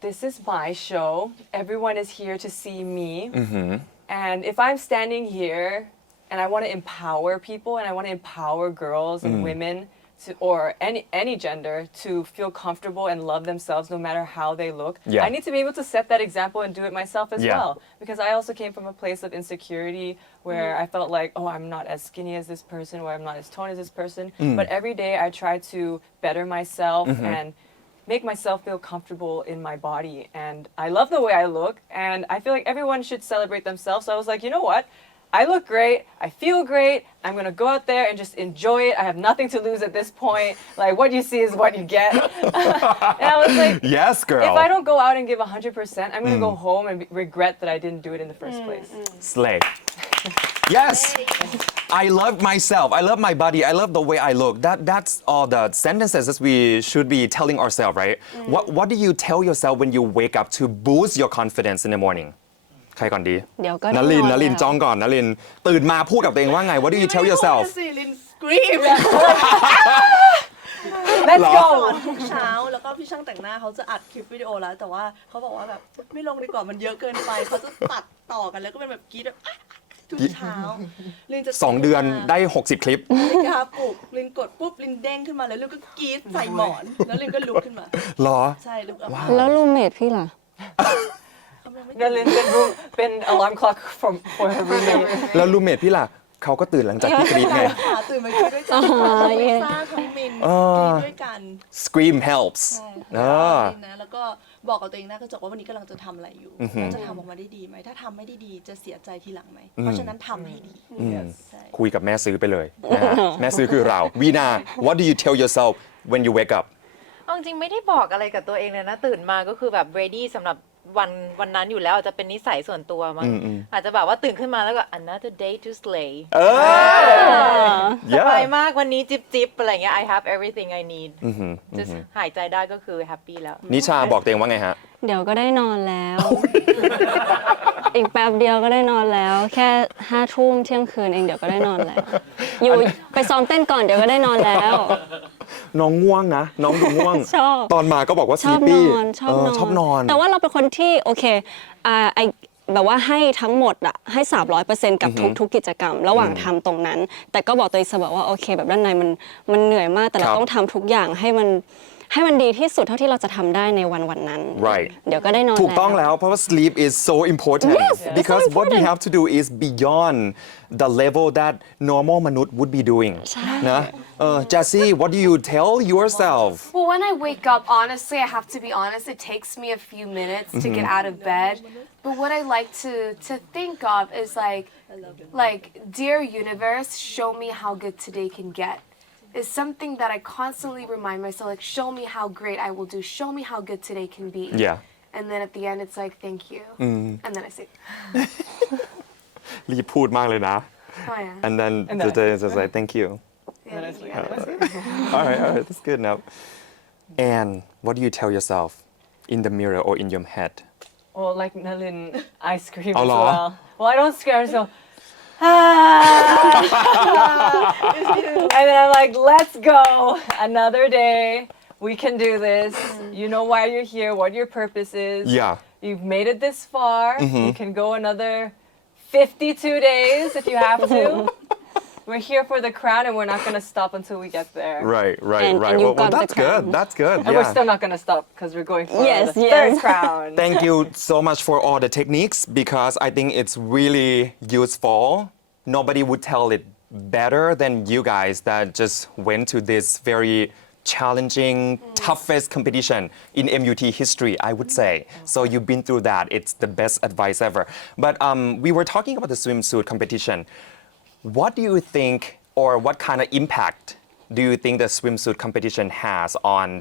This is my show. Everyone is here to see me. And if I'm standing here and I want to empower people and I want to empower girls and women or any gender to feel comfortable and love themselves no matter how they look, Yeah. I need to be able to set that example and do it myself as Yeah. well. Because I also came from a place of insecurity where I felt like, oh, I'm not as skinny as this person or I'm not as toned as this person. But every day I try to better myself and make myself feel comfortable in my body. And I love the way I look. And I feel like everyone should celebrate themselves. So I was like, you know what? I look great. I feel great. I'm going to go out there and just enjoy it. I have nothing to lose at this point. Like, what you see is what you get. And I was like, Yes, girl. if I don't go out and give 100%, I'm going to go home and regret that I didn't do it in the first place. Slay. Yes. I love myself. I love my body. I love the way I look. That's all the sentences that we should be telling ourselves, right? What do you tell yourself when you wake up to boost your confidence in the morning? ใครก่อนดี เดี๋ยวก็ นลิน นอน นลิน แล้ว จ้องก่อนนลินตื่นมาพูดกับตัวเองว่าไง What do you tell yourself? สิลินสกรีม Let's หรอ go. ทุกเช้าแล้วก็พี่ช่างแต่งหน้าเขาจะอัดคลิปวิดีโอแล้วแต่ว่าเขาบอกว่าแบบไม่ลงดีกว่ามันเยอะเกินไปเขาจะตัดต่อกันแล้วก็เป็นแบบกรี๊ดแบบทุกเช้าลินจะ 2 เดือนได้ 60 คลิป ลินจะปลุกลินกดปุ๊บลินเด้งขึ้นมาแล้วลินก็กรี๊ดใส่หมอนแล้วลินก็ลุกขึ้นมา หรอ ใช่ลุกออกมา แล้วรูเมทพี่ล่ะ Nalin been alarm clock for her roommate. แล้วรูเมทพี่ล่ะเขาก็ตื่นหลังจากที่กรี๊ดไง หาตื่นมากินด้วยกันทั้งลิซ่าทั้งมินกินด้วยกัน Scream helps ใช่ อ่า นะแล้วก็บอกกับตัวเองหน้ากระจกว่าวันนี้กำลังจะทำอะไรอยู่แล้วจะทำออกมาได้ดีไหมถ้าทำไม่ได้ดีจะเสียใจทีหลังไหมเพราะฉะนั้นทำให้ดีใช่ คุยกับแม่ซื้อไปเลยนะฮะแม่ซื้อคือเราวีนา What do you tell yourself when you wake up เอาจริงไม่ได้บอกอะไรกับตัวเองเลยนะตื่นมาก็คือแบบ ready สำหรับวันนั้นอยู่แล้วอาจจะเป็นนิสัยส่วนตัวมั้งอาจจะแบบว่าตื่นขึ้นมาแล้วก็ another day to slay สบายมากวันนี้จิบอะไรเงี้ย I have everything I need just หายใจได้ก็คือ happy แล้ว นิชาบอกตัวเองว่าไงฮะ เดี๋ยวก็ได้นอนแล้ว อีกแป๊บเดียวก็ได้นอนแล้ว แค่5 ทุ่มเที่ยงคืนเองเดี๋ยวก็ได้นอนแล้ว อยู่ไปซ้อมเต้นก่อนเดี๋ยวก็ได้นอนแล้ว น้องง่วงนะ น้องดูง่วง ชอบ ตอนมาก็บอกว่า ชอบน sleepy อนชอบนอน แต่ว่าเราเป็นคนที่โอเคไอแบบว่าให้ทั้งหมดอะให้ 300% กับทุกกิจกรรม ระหว่างทำตรงนั้น แต่ก็บอกตัวเองเสมอว่าโอเคแบบด้านในมันเหนื่อยมากแต่เราต้องทำทุกอย่างให้มันดีที่สุดเท่าที่เราจะทำได้ในวันนั้น Right เดี๋ยวก็ได้นอน ถูกต้องแล้วเพราะว่า sleep is so important Yes, it's so because what we important. have to do is beyond the level that normal มนุษย์ would be doing นะ Jessie what do you tell yourself Well, when I wake up, honestly, I have to be honest, it takes me a few minutes to get out of bed. But what I like to think of is like, dear universe, show me how good today can get. Is something that I constantly remind myself, like, show me how great I will do. Show me how good today can be. Yeah. And then at the end, it's like, thank you. And then I say, รีบพูดมากเลยนะ oh yeah. and then And then- today is just like thank you Yeah, thank you. all right that's good enough and what do you tell yourself in the mirror or in your head Well, like Nalin, I scream Oh, as no. well. Well, I don't scream, I just go, ah! And then I'm like, let's go. Another day. We can do this. You know why you're here, what your purpose is. Yeah. You've made it this far. You can go another 52 days if you have to. we're here for the crown and we're not gonna stop until we get there. Right, right, And- right. and you Well, got the that's good. crown. That's good. And we're Yeah. still not gonna stop because we're going for Yes, the yes. third crown. Thank you so much for all the techniques because I think it's really useful. Nobody would tell it better than you guys that just went to this very challenging, toughest competition in MUT history, I would say. So you've been through that. It's the best advice ever. But we were talking about the swimsuit competition. What do you think, or what kind of impact do you think the swimsuit competition has on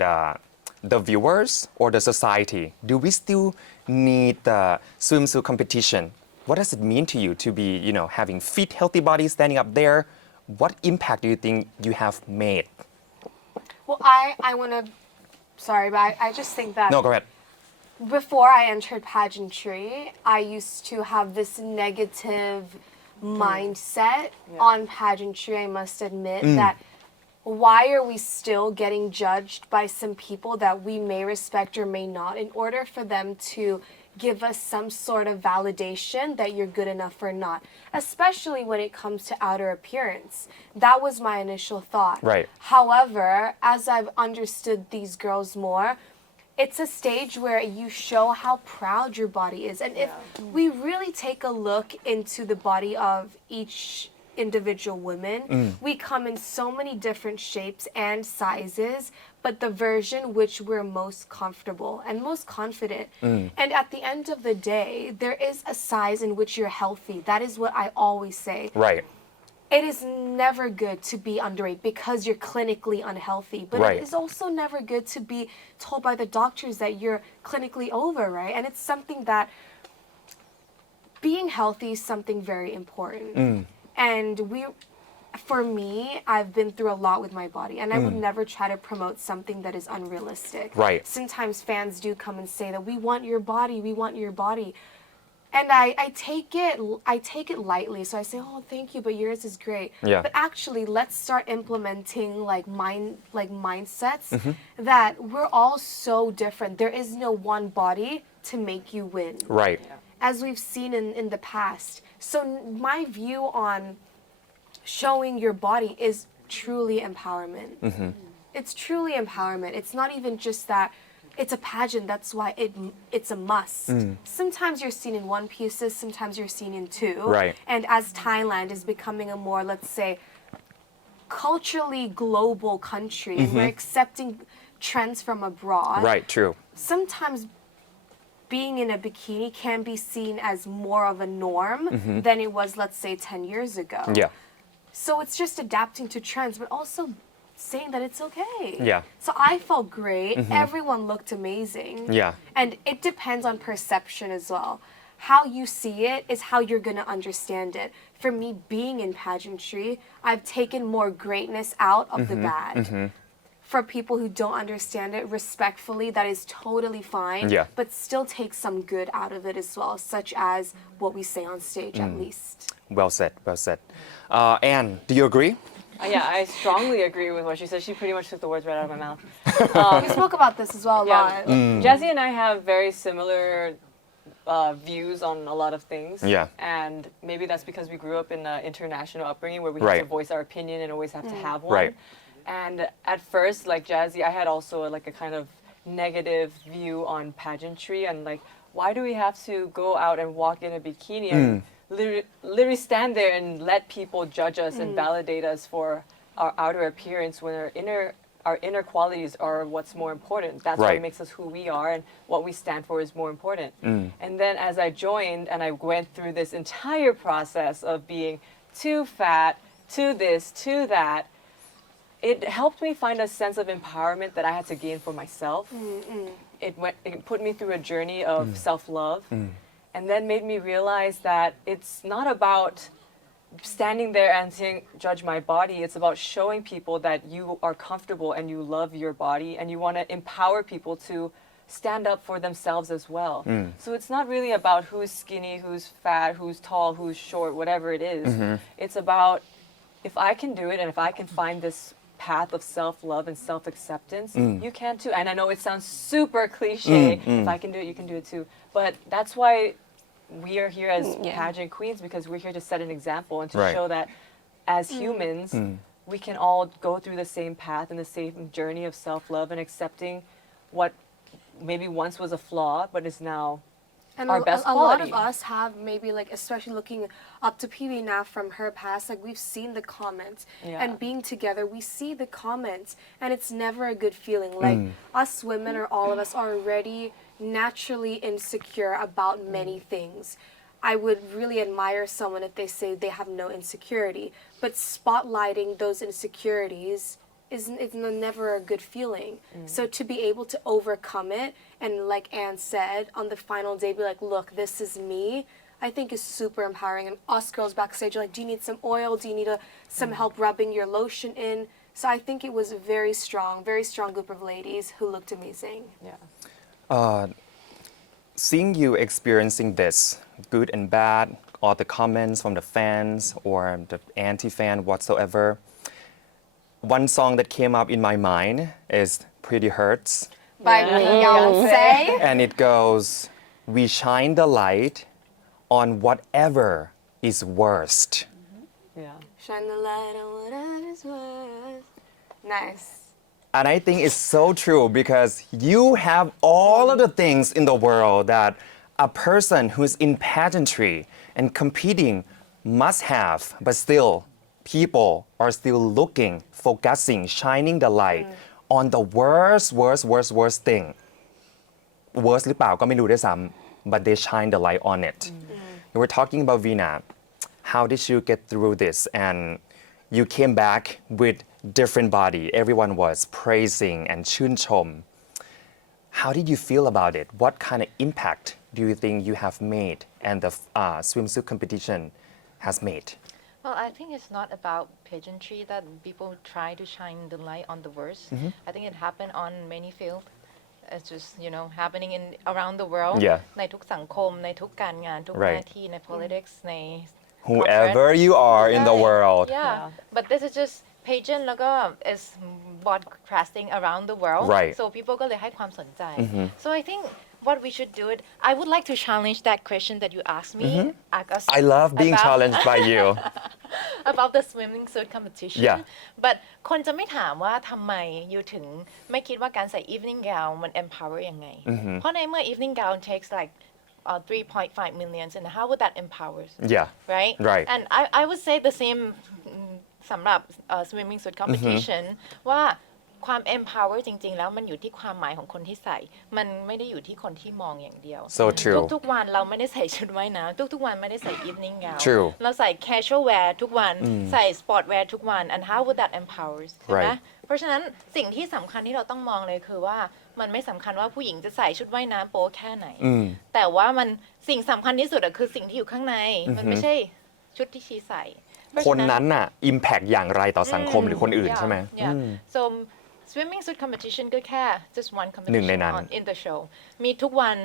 the viewers or the society? Do we still need the swimsuit competition? What does it mean to you to be, having fit, healthy bodies standing up there? What impact do you think you have made? Well, I want to, sorry, but I just think that No, go ahead. before I entered pageantry, I used to have this negative mindset on pageantry. I must admit that why are we still getting judged by some people that we may respect or may not in order for them to give us some sort of validation that you're good enough or not, especially when it comes to outer appearance. That was my initial thought. Right. However, as I've understood these girls more, it's a stage where you show how proud your body is. And if we really take a look into the body of each individual woman, we come in so many different shapes and sizes, but the version which we're most comfortable and most confident. And at the end of the day, there is a size in which you're healthy. That is what I always say. Right. It is never good to be underweight because you're clinically unhealthy, but Right. it is also never good to be told by the doctors that you're clinically over, right? And it's something that being healthy is something very important. And for me, I've been through a lot with my body, and I would never try to promote something that is unrealistic. Right. Sometimes fans do come and say that we want your body, we want your body. And I take it lightly. So I say, oh, thank you, but yours is great. Yeah. But actually, let's start implementing mindsets that we're all so different. There is no one body to make you win. Right. As we've seen in the past. So my view on showing your body is truly empowerment. It's truly empowerment. It's not even just that it's a pageant, that's why it's a must. Sometimes you're seen in one pieces, sometimes you're seen in two. Right. And as Thailand is becoming a more, let's say, culturally global country, and we're accepting trends from abroad. Right, true. Sometimes being in a bikini can be seen as more of a norm than it was, let's say, 10 years ago. Yeah. So it's just adapting to trends, but also saying that it's okay. Yeah. So I felt great. Everyone looked amazing. Yeah. And it depends on perception as well. How you see it is how you're going to understand it. For me, being in pageantry, I've taken more greatness out of the bad. For people who don't understand it, respectfully, that is totally fine. Yeah. But still take some good out of it as well, such as what we say on stage at least. Well said, well said. Anne, do you agree? Yeah, I strongly agree with what she said. She pretty much took the words right out of my mouth. We spoke about this as well a lot. Jesse and I have very similar views on a lot of things. Yeah. And maybe that's because we grew up in an international upbringing where we Right. have to voice our opinion and always have to have one. Right. And at first, like Jazzy, I had also a kind of negative view on pageantry and why do we have to go out and walk in a bikini and literally stand there and let people judge us and validate us for our outer appearance when our inner qualities are what's more important. That's Right. what makes us who we are, and what we stand for is more important. And then as I joined and I went through this entire process of being too fat, to this, to that, it helped me find a sense of empowerment that I had to gain for myself. It put me through a journey of self-love, and then made me realize that it's not about standing there and saying, judge my body. It's about showing people that you are comfortable and you love your body and you want to empower people to stand up for themselves as well. So it's not really about who's skinny, who's fat, who's tall, who's short, whatever it is. It's about if I can do it and if I can find this path of self-love and self-acceptance, you can too. And I know it sounds super cliche. If I can do it, you can do it too. But that's why we are here as pageant queens, because we're here to set an example and to Right. show that as humans, we can all go through the same path and the same journey of self-love and accepting what maybe once was a flaw but is now And our best a lot quality. of us have maybe like, especially looking up to PB now from her past, like we've seen the comments Yeah. and being together, we see the comments and it's never a good feeling. Like us women or all of us are already naturally insecure about many things. I would really admire someone if they say they have no insecurity, but spotlighting those insecurities is never a good feeling. So to be able to overcome it and like Anne said, on the final day be like, look, this is me, I think is super empowering. And us girls backstage are like, do you need some oil? Do you need some help rubbing your lotion in? So I think it was a very strong group of ladies who looked amazing. Yeah. Seeing you experiencing this, good and bad, all the comments from the fans or the anti-fan whatsoever, one song that came up in my mind is Pretty Hurts. By Yeah. Beyonce. And it goes, we shine the light on whatever is worst. Yeah. Shine the light on whatever's worth. Nice. And I think it's so true because you have all of the things in the world that a person who's in pageantry and competing must have, but still, people are still looking, focusing, shining the light on the worst thing. Worst หรือเปล่าก็ไม่รู้ด้วยซ้ำ but they shine the light on it. You were talking about Veena. How did you get through this? And you came back with different body. Everyone was praising and ชื่นชม. How did you feel about it? What kind of impact do you think you have made and the swimsuit competition has made? Well, I think it's not about pageantry that people try to shine the light on the worst. I think it happened on many fields. It's just, happening around the world. Yeah. ในทุกสังคม ในทุกการงาน ทุก Right. หน้าที่ ใน politics ใน Whoever you are in the world. Yeah. But this is just pageant แล้วก็ is broadcasting around the world. Right. So people ก็เลยให้ความสนใจ So I think what we should do it, I would like to challenge that question that you asked me. Ask us I love being about- challenged by you. about the swimming suit competition. Yeah. But คนจะไม่ถามว่าทำไมอยู่ถึงไม่คิดว่าการใส่ evening gown มัน empower ยังไง เพราะในเมื่อ evening gown takes like 3.5 million and how would that empower Yeah. right Right. and I would say the same สำหรับ swimming suit competition ว่าความ empower จริงๆแล้วมันอยู่ที่ความหมายของคนที่ใส่มันไม่ได้อยู่ที่คนที่มองอย่างเดียว So true. ทุกๆวันเราไม่ได้ใส่ชุดว่ายน้ำทุกๆวันไม่ได้ใส่ evening gown True. เราใส่ casual wear ทุกวันใส่ sport wear ทุกวัน and how would that empower ใช่ไหม Right. เพราะฉะนั้นสิ่งที่สำคัญที่เราต้องมองเลยคือว่ามันไม่สำคัญว่าผู้หญิงจะใส่ชุดว่ายน้ำโป๊แค่ไหน แต่ว่ามันสิ่งสำคัญที่สุดอะคือสิ่งที่อยู่ข้างในมันไม่ใช่ชุดที่ชีใส่เพราะ ค ฉะ นนั้นน่ะ impact อย่างไรต่อสังคมหรือคนอื่นใช่ไหม Yeah. So swimming suit competition ก็แค่ just one หนึ่งใน competition นั้น on in the show มีทุกวัน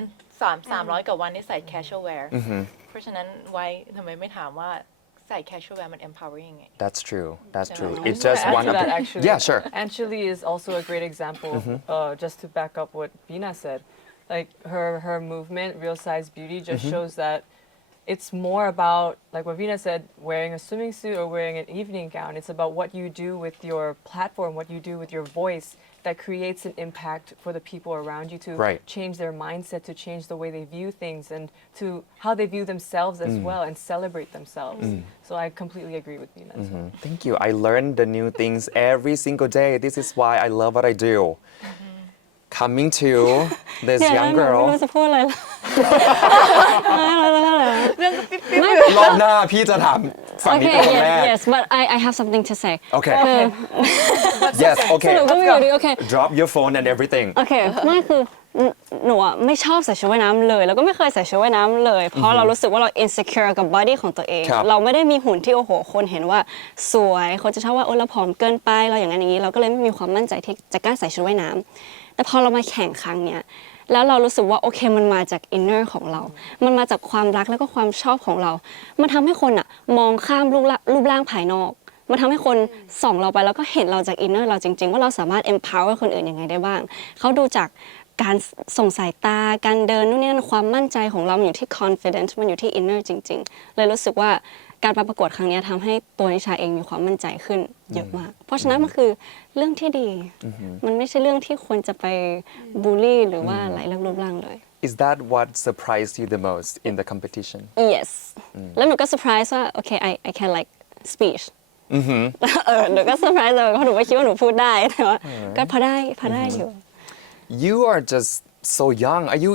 300 กว่าวันที่ใส่ casual wear เพราะฉะนั้นไว้ทำไมไม่ถามว่าใส่ casual wear มัน empowering ยังไง That's true. That's true. Yeah. It's I just wanna one add of to that, the. actually. Yeah, sure. Anjali is also a great example, just to back up what Veena said. Like her movement, Real Size Beauty, just shows that it's more about, like what Veena said, wearing a swimming suit or wearing an evening gown. It's about what you do with your platform, what you do with your voice that creates an impact for the people around you to Right. change their mindset, to change the way they view things and to how they view themselves as well and celebrate themselves. So I completely agree with Veena as well. Thank you. I learn the new things every single day. This is why I love what I do. Coming to this เนี่ย young หนูไม่ girl. รู้จะพูดอะไรแล้ว รอบหน้าพี่จะถามฝั่งนี้ Okay เป็นคนแรก yes but I have something to say Okay. คือ Yes. ส Okay. รุปก็ไม่อยู่ดีโอเค Drop your phone and everything. โอเคไม่คือหนูอะไม่ชอบใส่ชุดว่ายน้ำเลย แล้วก็ไม่เคยใส่ชุดว่ายน้ำเลย เพราะเรารู้สึกว่าเรา insecure กับ body ของตัวเอง ครับ เราไม่ได้มีหุ่นที่โอ้โหคนเห็นว่าสวยเขาจะชอบว่าโอ้เราผอมเกินไปเราอย่างนั้นอย่างนี้เราก็เลยไม่มีความมั่นใจที่จะกล้าใส่ชุดว่ายน้ำแต่พอเรามาแข่งครั้งเนี้ยแล้วเรารู้สึกว่าโอเคมันมาจาก inner ของเรา มันมาจากความรักแล้วก็ความชอบของเรา มันทำให้คนอะมองข้ามรูปร่างภายนอก มันทำให้คนส่องเราไปแล้วก็เห็นเราจาก inner เราจริงๆว่าเราสามารถ empower คนอื่นยังไงได้บ้างเขาดูจากการส่งสายตาการเดินนู่นนี่นั่นความมั่นใจของเรามันอยู่ที่ confidence มันอยู่ที่ inner จริงๆเลยรู้สึกว่า การประกวดครั้งนี้ทำให้ตัวนิชาเองมีความมั่นใจขึ้นเยอะมากเพราะฉะนั้นมันคือเรื่องที่ดีมันไม่ใช่เรื่องที่ควรจะไปบูลลี่หรือว่าอะไรเรื่องรูปร่างเลย Is that what surprised you the most in the competition yes แล้วหนูก็เซอร์ไพรส์ว่าโอเค I can like speech หนูก็เซอร์ไพรส์เลยเพราะหนูไม่คิดว่าหนูพูดได้แต่ว่าก็พอได้อยู่ You are just so young are you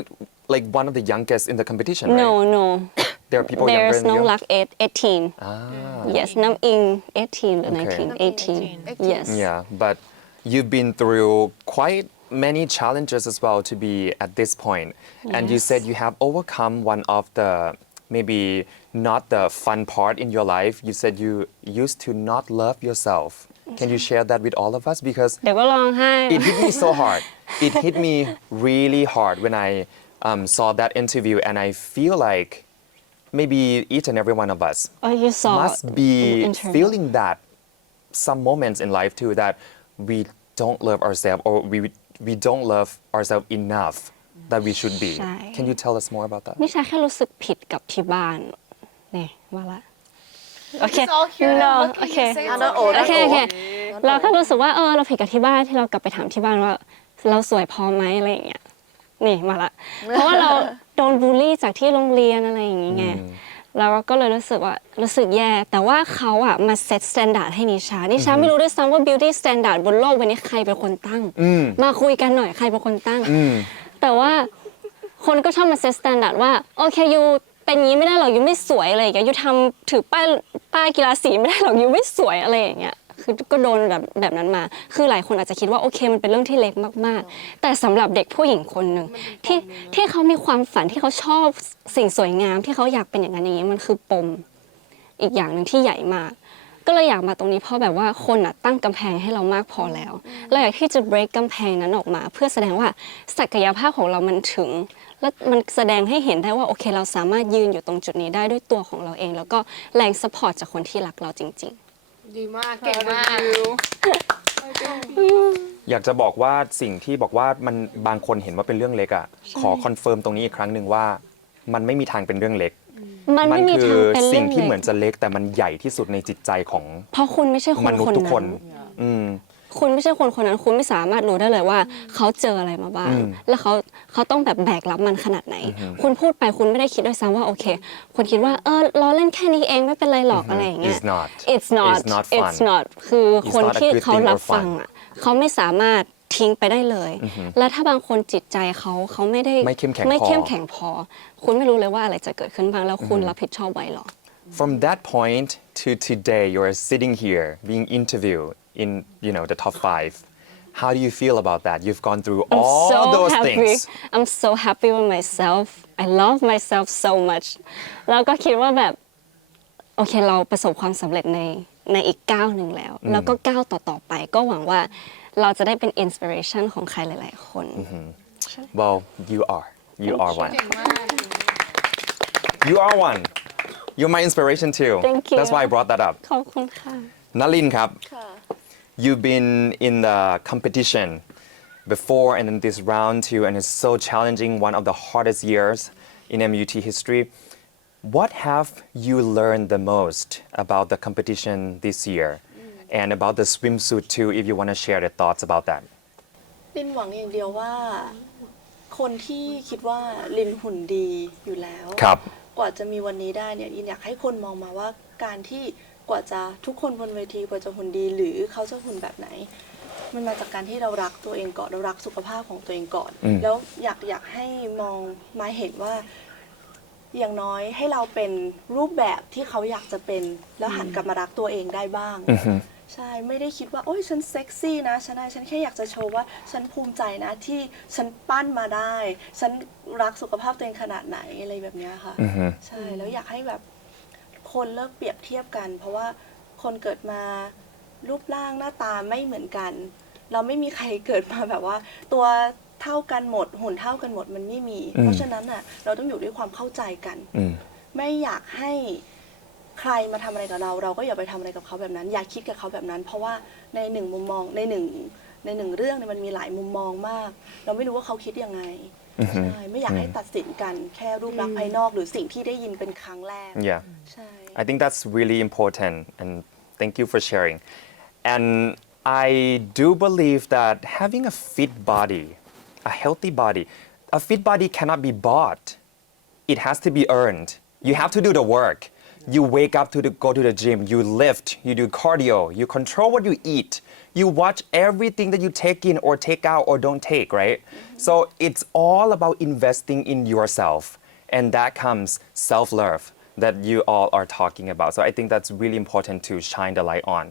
like one of the youngest in the competition right no there are people younger there's than no you luck 18 yes น้ำอิง18หรือ 19 yes Yeah, but you've been through quite many challenges as well to be at this point. And you said you have overcome one of the maybe not the fun part in your life. You said you used to not love yourself. Can you share that with all of us? Because เดี๋ยวก็ร้องไห้ it hit me so hard. It hit me really hard when I saw that interview, and I feel like maybe each and every one of us oh you saw must be interview. feeling that some moments in life too that we don't love ourselves or we don't love ourselves enough that we should be. ใช่ Can you tell us more about that? นิชาแค่รู้สึกผิดกับที่บ้านนี่มาละโอเค It's all here now. no What can โอเค you say? It's โอ okay. โอเคเราก็รู้สึกว่าเราผิดกับที่บ้านที่เรากลับไปถามที่บ้านว่าเราสวยพอไหมอะไรอย่างเงี้ยนี่มาละเพราะว่าเราโดนบูลลี่จากที่โรงเรียนอะไรอย่างงี้ไงเราก็เลยรู้สึกว่ารู้สึกแย่แต่ว่าเขาอะมาเซตสแตนดาร์ดให้นิชาไม่รู้ด้วยซ้ำว่า beauty standard บนโลกใบนี้ใครเป็นคนตั้งมาคุยกันหน่อยใครเป็นคนตั้งแต่ว่าคนก็ชอบมาเซตสแตนดาร์ดว่าโอเคยูเป็นอย่างนี้ไม่ได้หรอกยูไม่สวยอะไรอย่างเงี้ยยูทำถือป้ายกีฬาสีไม่ได้หรอกยูไม่สวยอะไรอย่างเงี้ยคือก็โดนแบบนั้นมาคือหลายคนอาจจะคิดว่าโอเคมันเป็นเรื่องที่เล็กมากๆแต่สำหรับเด็กผู้หญิงคนหนึ่งที่เขามีความฝันที่เขาชอบสิ่งสวยงามที่เขาอยากเป็นอย่างนั้นอย่างนี้มันคือปมอีกอย่างหนึ่งที่ใหญ่มากก็เลยอยากมาตรงนี้เพราะแบบว่าคนตั้งกำแพงให้เรามากพอแล้วเราอยากที่จะ break กำแพงนั้นออกมาเพื่อแสดงว่าศักยภาพของเรามันถึงและมันแสดงให้เห็นได้ว่าโอเคเราสามารถยืนอยู่ตรงจุดนี้ได้ด้วยตัวของเราเองแล้วก็แรง support จากคนที่รักเราจริงๆดีมากเก่งมาก อยากจะบอกว่าสิ่งที่บอกว่ามันบางคนเห็นว่าเป็นเรื่องเล็กอ่ะขอคอนเฟิร์มตรงนี้อีกครั้งหนึ่งว่ามันไม่มีทางเป็นเรื่องเล็ก มันไม่มี คื ทางเป็น สิ่ เรื่อง ง ที่เหมื เล็ อน ก จะเล็กแต่มันใหญ่ที่สุดในจิตใจของ เพราะคุณไม่ใช่คน มนุษ คน ย์ทุกค นั้น น คุณไม่ใช่คนคนนั้นคุณไม่สามารถรู้ได้เลยว่าเขาเจออะไรมาบ้าง แล้วเขาต้องแบบแบกรับมันขนาดไหน คุณพูดไปคุณไม่ได้คิดด้วยซ้ำว่าโอเค คุณคิดว่าล้อเล่นแค่นี้เองไม่เป็นไรหรอกอะไรอย่างเงี้ย It's not It's not It's not fun It's not คือคน not a ที่ good เขา thing or รับฟัง fun อ่ะเขาไม่สามารถทิ้งไปได้เลย แล้วถ้าบางคนจิตใจเขาไม่ได้ ไม่เข้มแข็ง ไม่ พอ เข้มแข็งพอ คุณไม่รู้เลยว่าอะไรจะเกิดขึ้นบ้างแล้วคุณรับผิดชอบไว้หรอ From that point to today, you're sitting here being interviewed in, the top 5. How do you feel about that? You've gone through all so those happy. things. I'm so happy with myself. I love myself so much. แล้วก็คิดว่าแบบโอเคเราประสบความสำเร็จในอีกก้าวหนึ่งแล้ว แล้วก็ก้าวต่อไปก็หวังว่าเราจะได้เป็น inspiration ของใครหลาย ๆ คน Well, you are. You are one. You are one. You're my inspiration too. Thank you. That's why I brought that up. ขอบคุณค่ะ Nalin ครับ ค่ะ You've been in the competition before and then this round too, and it's so challenging, one of the hardest years in MUT history. What have you learned the most about the competition this year and about the swimsuit too, if you want to share your thoughts about that? ลินหวังอย่างเดียวว่า คนที่คิดว่าลินหุ่นดีอยู่แล้ว ครับ กว่าจะมีวันนี้ได้เนี่ยลินอยากให้คนมองมาว่าการที่กว่าจะทุกคนบนเวทีกว่าจะหุ่นดีหรือเขาจะหุ่นแบบไหน มันมาจากการที่เรารักตัวเองก่อนเรารักสุขภาพของตัวเองก่อน แล้วอยากให้มองมาเห็นว่า อย่างน้อยให้เราเป็นรูปแบบที่เขาอยากจะเป็น แล้วหันกลับมารักตัวเองได้บ้าง ใช่ไม่ได้คิดว่าโอ้ยฉันเซ็กซี่นะฉันแค่อยากจะโชว์ว่าฉันภูมิใจนะที่ฉันปั้นมาได้ ฉันรักสุขภาพตัวเองขนาดไหนอะไรแบบเนี้ยค่ะใช่แล้วอยากให้แบบคนเลิกเปรียบเทียบกัน เพราะว่าคนเกิดมารูปร่างหน้าตาไม่เหมือนกัน เราไม่มีใครเกิดมาแบบว่า ตัวเท่ากันหมดหุ่นเท่ากันหมดมันไม่มี เพราะฉะนั้นน่ะเราต้องอยู่ด้วยความเข้าใจกันไม่อยากให้ใครมาทำอะไรกับเราก็อย่าไปทำอะไรกับเขาแบบนั้น อย่าคิดกับเขาแบบนั้น เพราะว่าในหนึ่งมุมมองในหนึ่งเรื่องเนี่ยมันมีหลายมุมมองมาก เราไม่รู้ว่าเขาคิดยังไง ใช่ไม่อยากให้ตัดสินกันแค่รูปลักษณ์ภายนอกหรือสิ่งที่ได้ยินเป็นครั้งแรก Yeah ใช่ I think that's really important and thank you for sharing and I do believe that having a fit body a healthy body a fit body cannot be bought it has to be earned you have to do the work you wake up to go to the gym you lift you do cardio you control what you eat you watch everything that you take in or take out or don't take right so it's all about investing in yourself and that comes self-love that you all are talking about so I think that's really important to shine the light on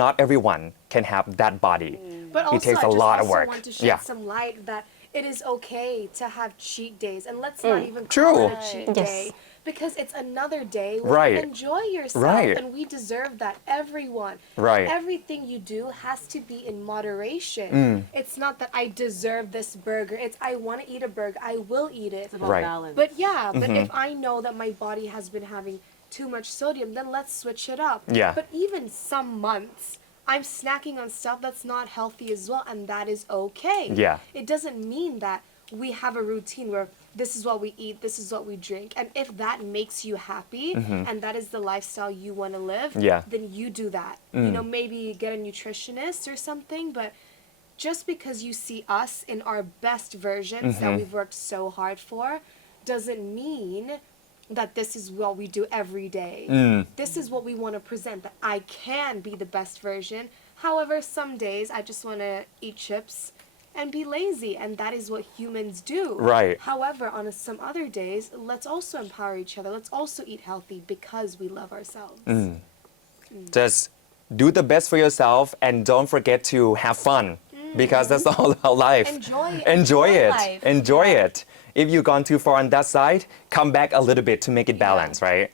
not everyone can have that body But also, it takes I a just lot of also work want to shed yeah some light that it is okay to have cheat days, and let's not even True. call it a cheat Yes. day because it's another day where Right. you enjoy yourself, Right. and we deserve that. Everyone, Right. everything you do has to be in moderation. It's not that I deserve this burger. It's I want to eat a burger. I will eat it. It's about Right. balance. But yeah, but if I know that my body has been having too much sodium, then let's switch it up. Yeah. But even some months, I'm snacking on stuff that's not healthy as well, and that is okay. Yeah. It doesn't mean that we have a routine where this is what we eat, this is what we drink, and if that makes you happy and that is the lifestyle you want to live, Yeah. then you do that. You know, maybe get a nutritionist or something, but just because you see us in our best versions that we've worked so hard for doesn't mean that this is what we do every day. This is what we want to present, that I can be the best version. However, some days I just want to eat chips and be lazy, and that is what humans do. Right. However, on some other days, let's also empower each other. Let's also eat healthy because we love ourselves. just do the best for yourself and don't forget to have fun because that's all about life. Enjoy it. Enjoy it. Life. Enjoy it. If you've gone too far on that side, come back a little bit to make it balanced, right?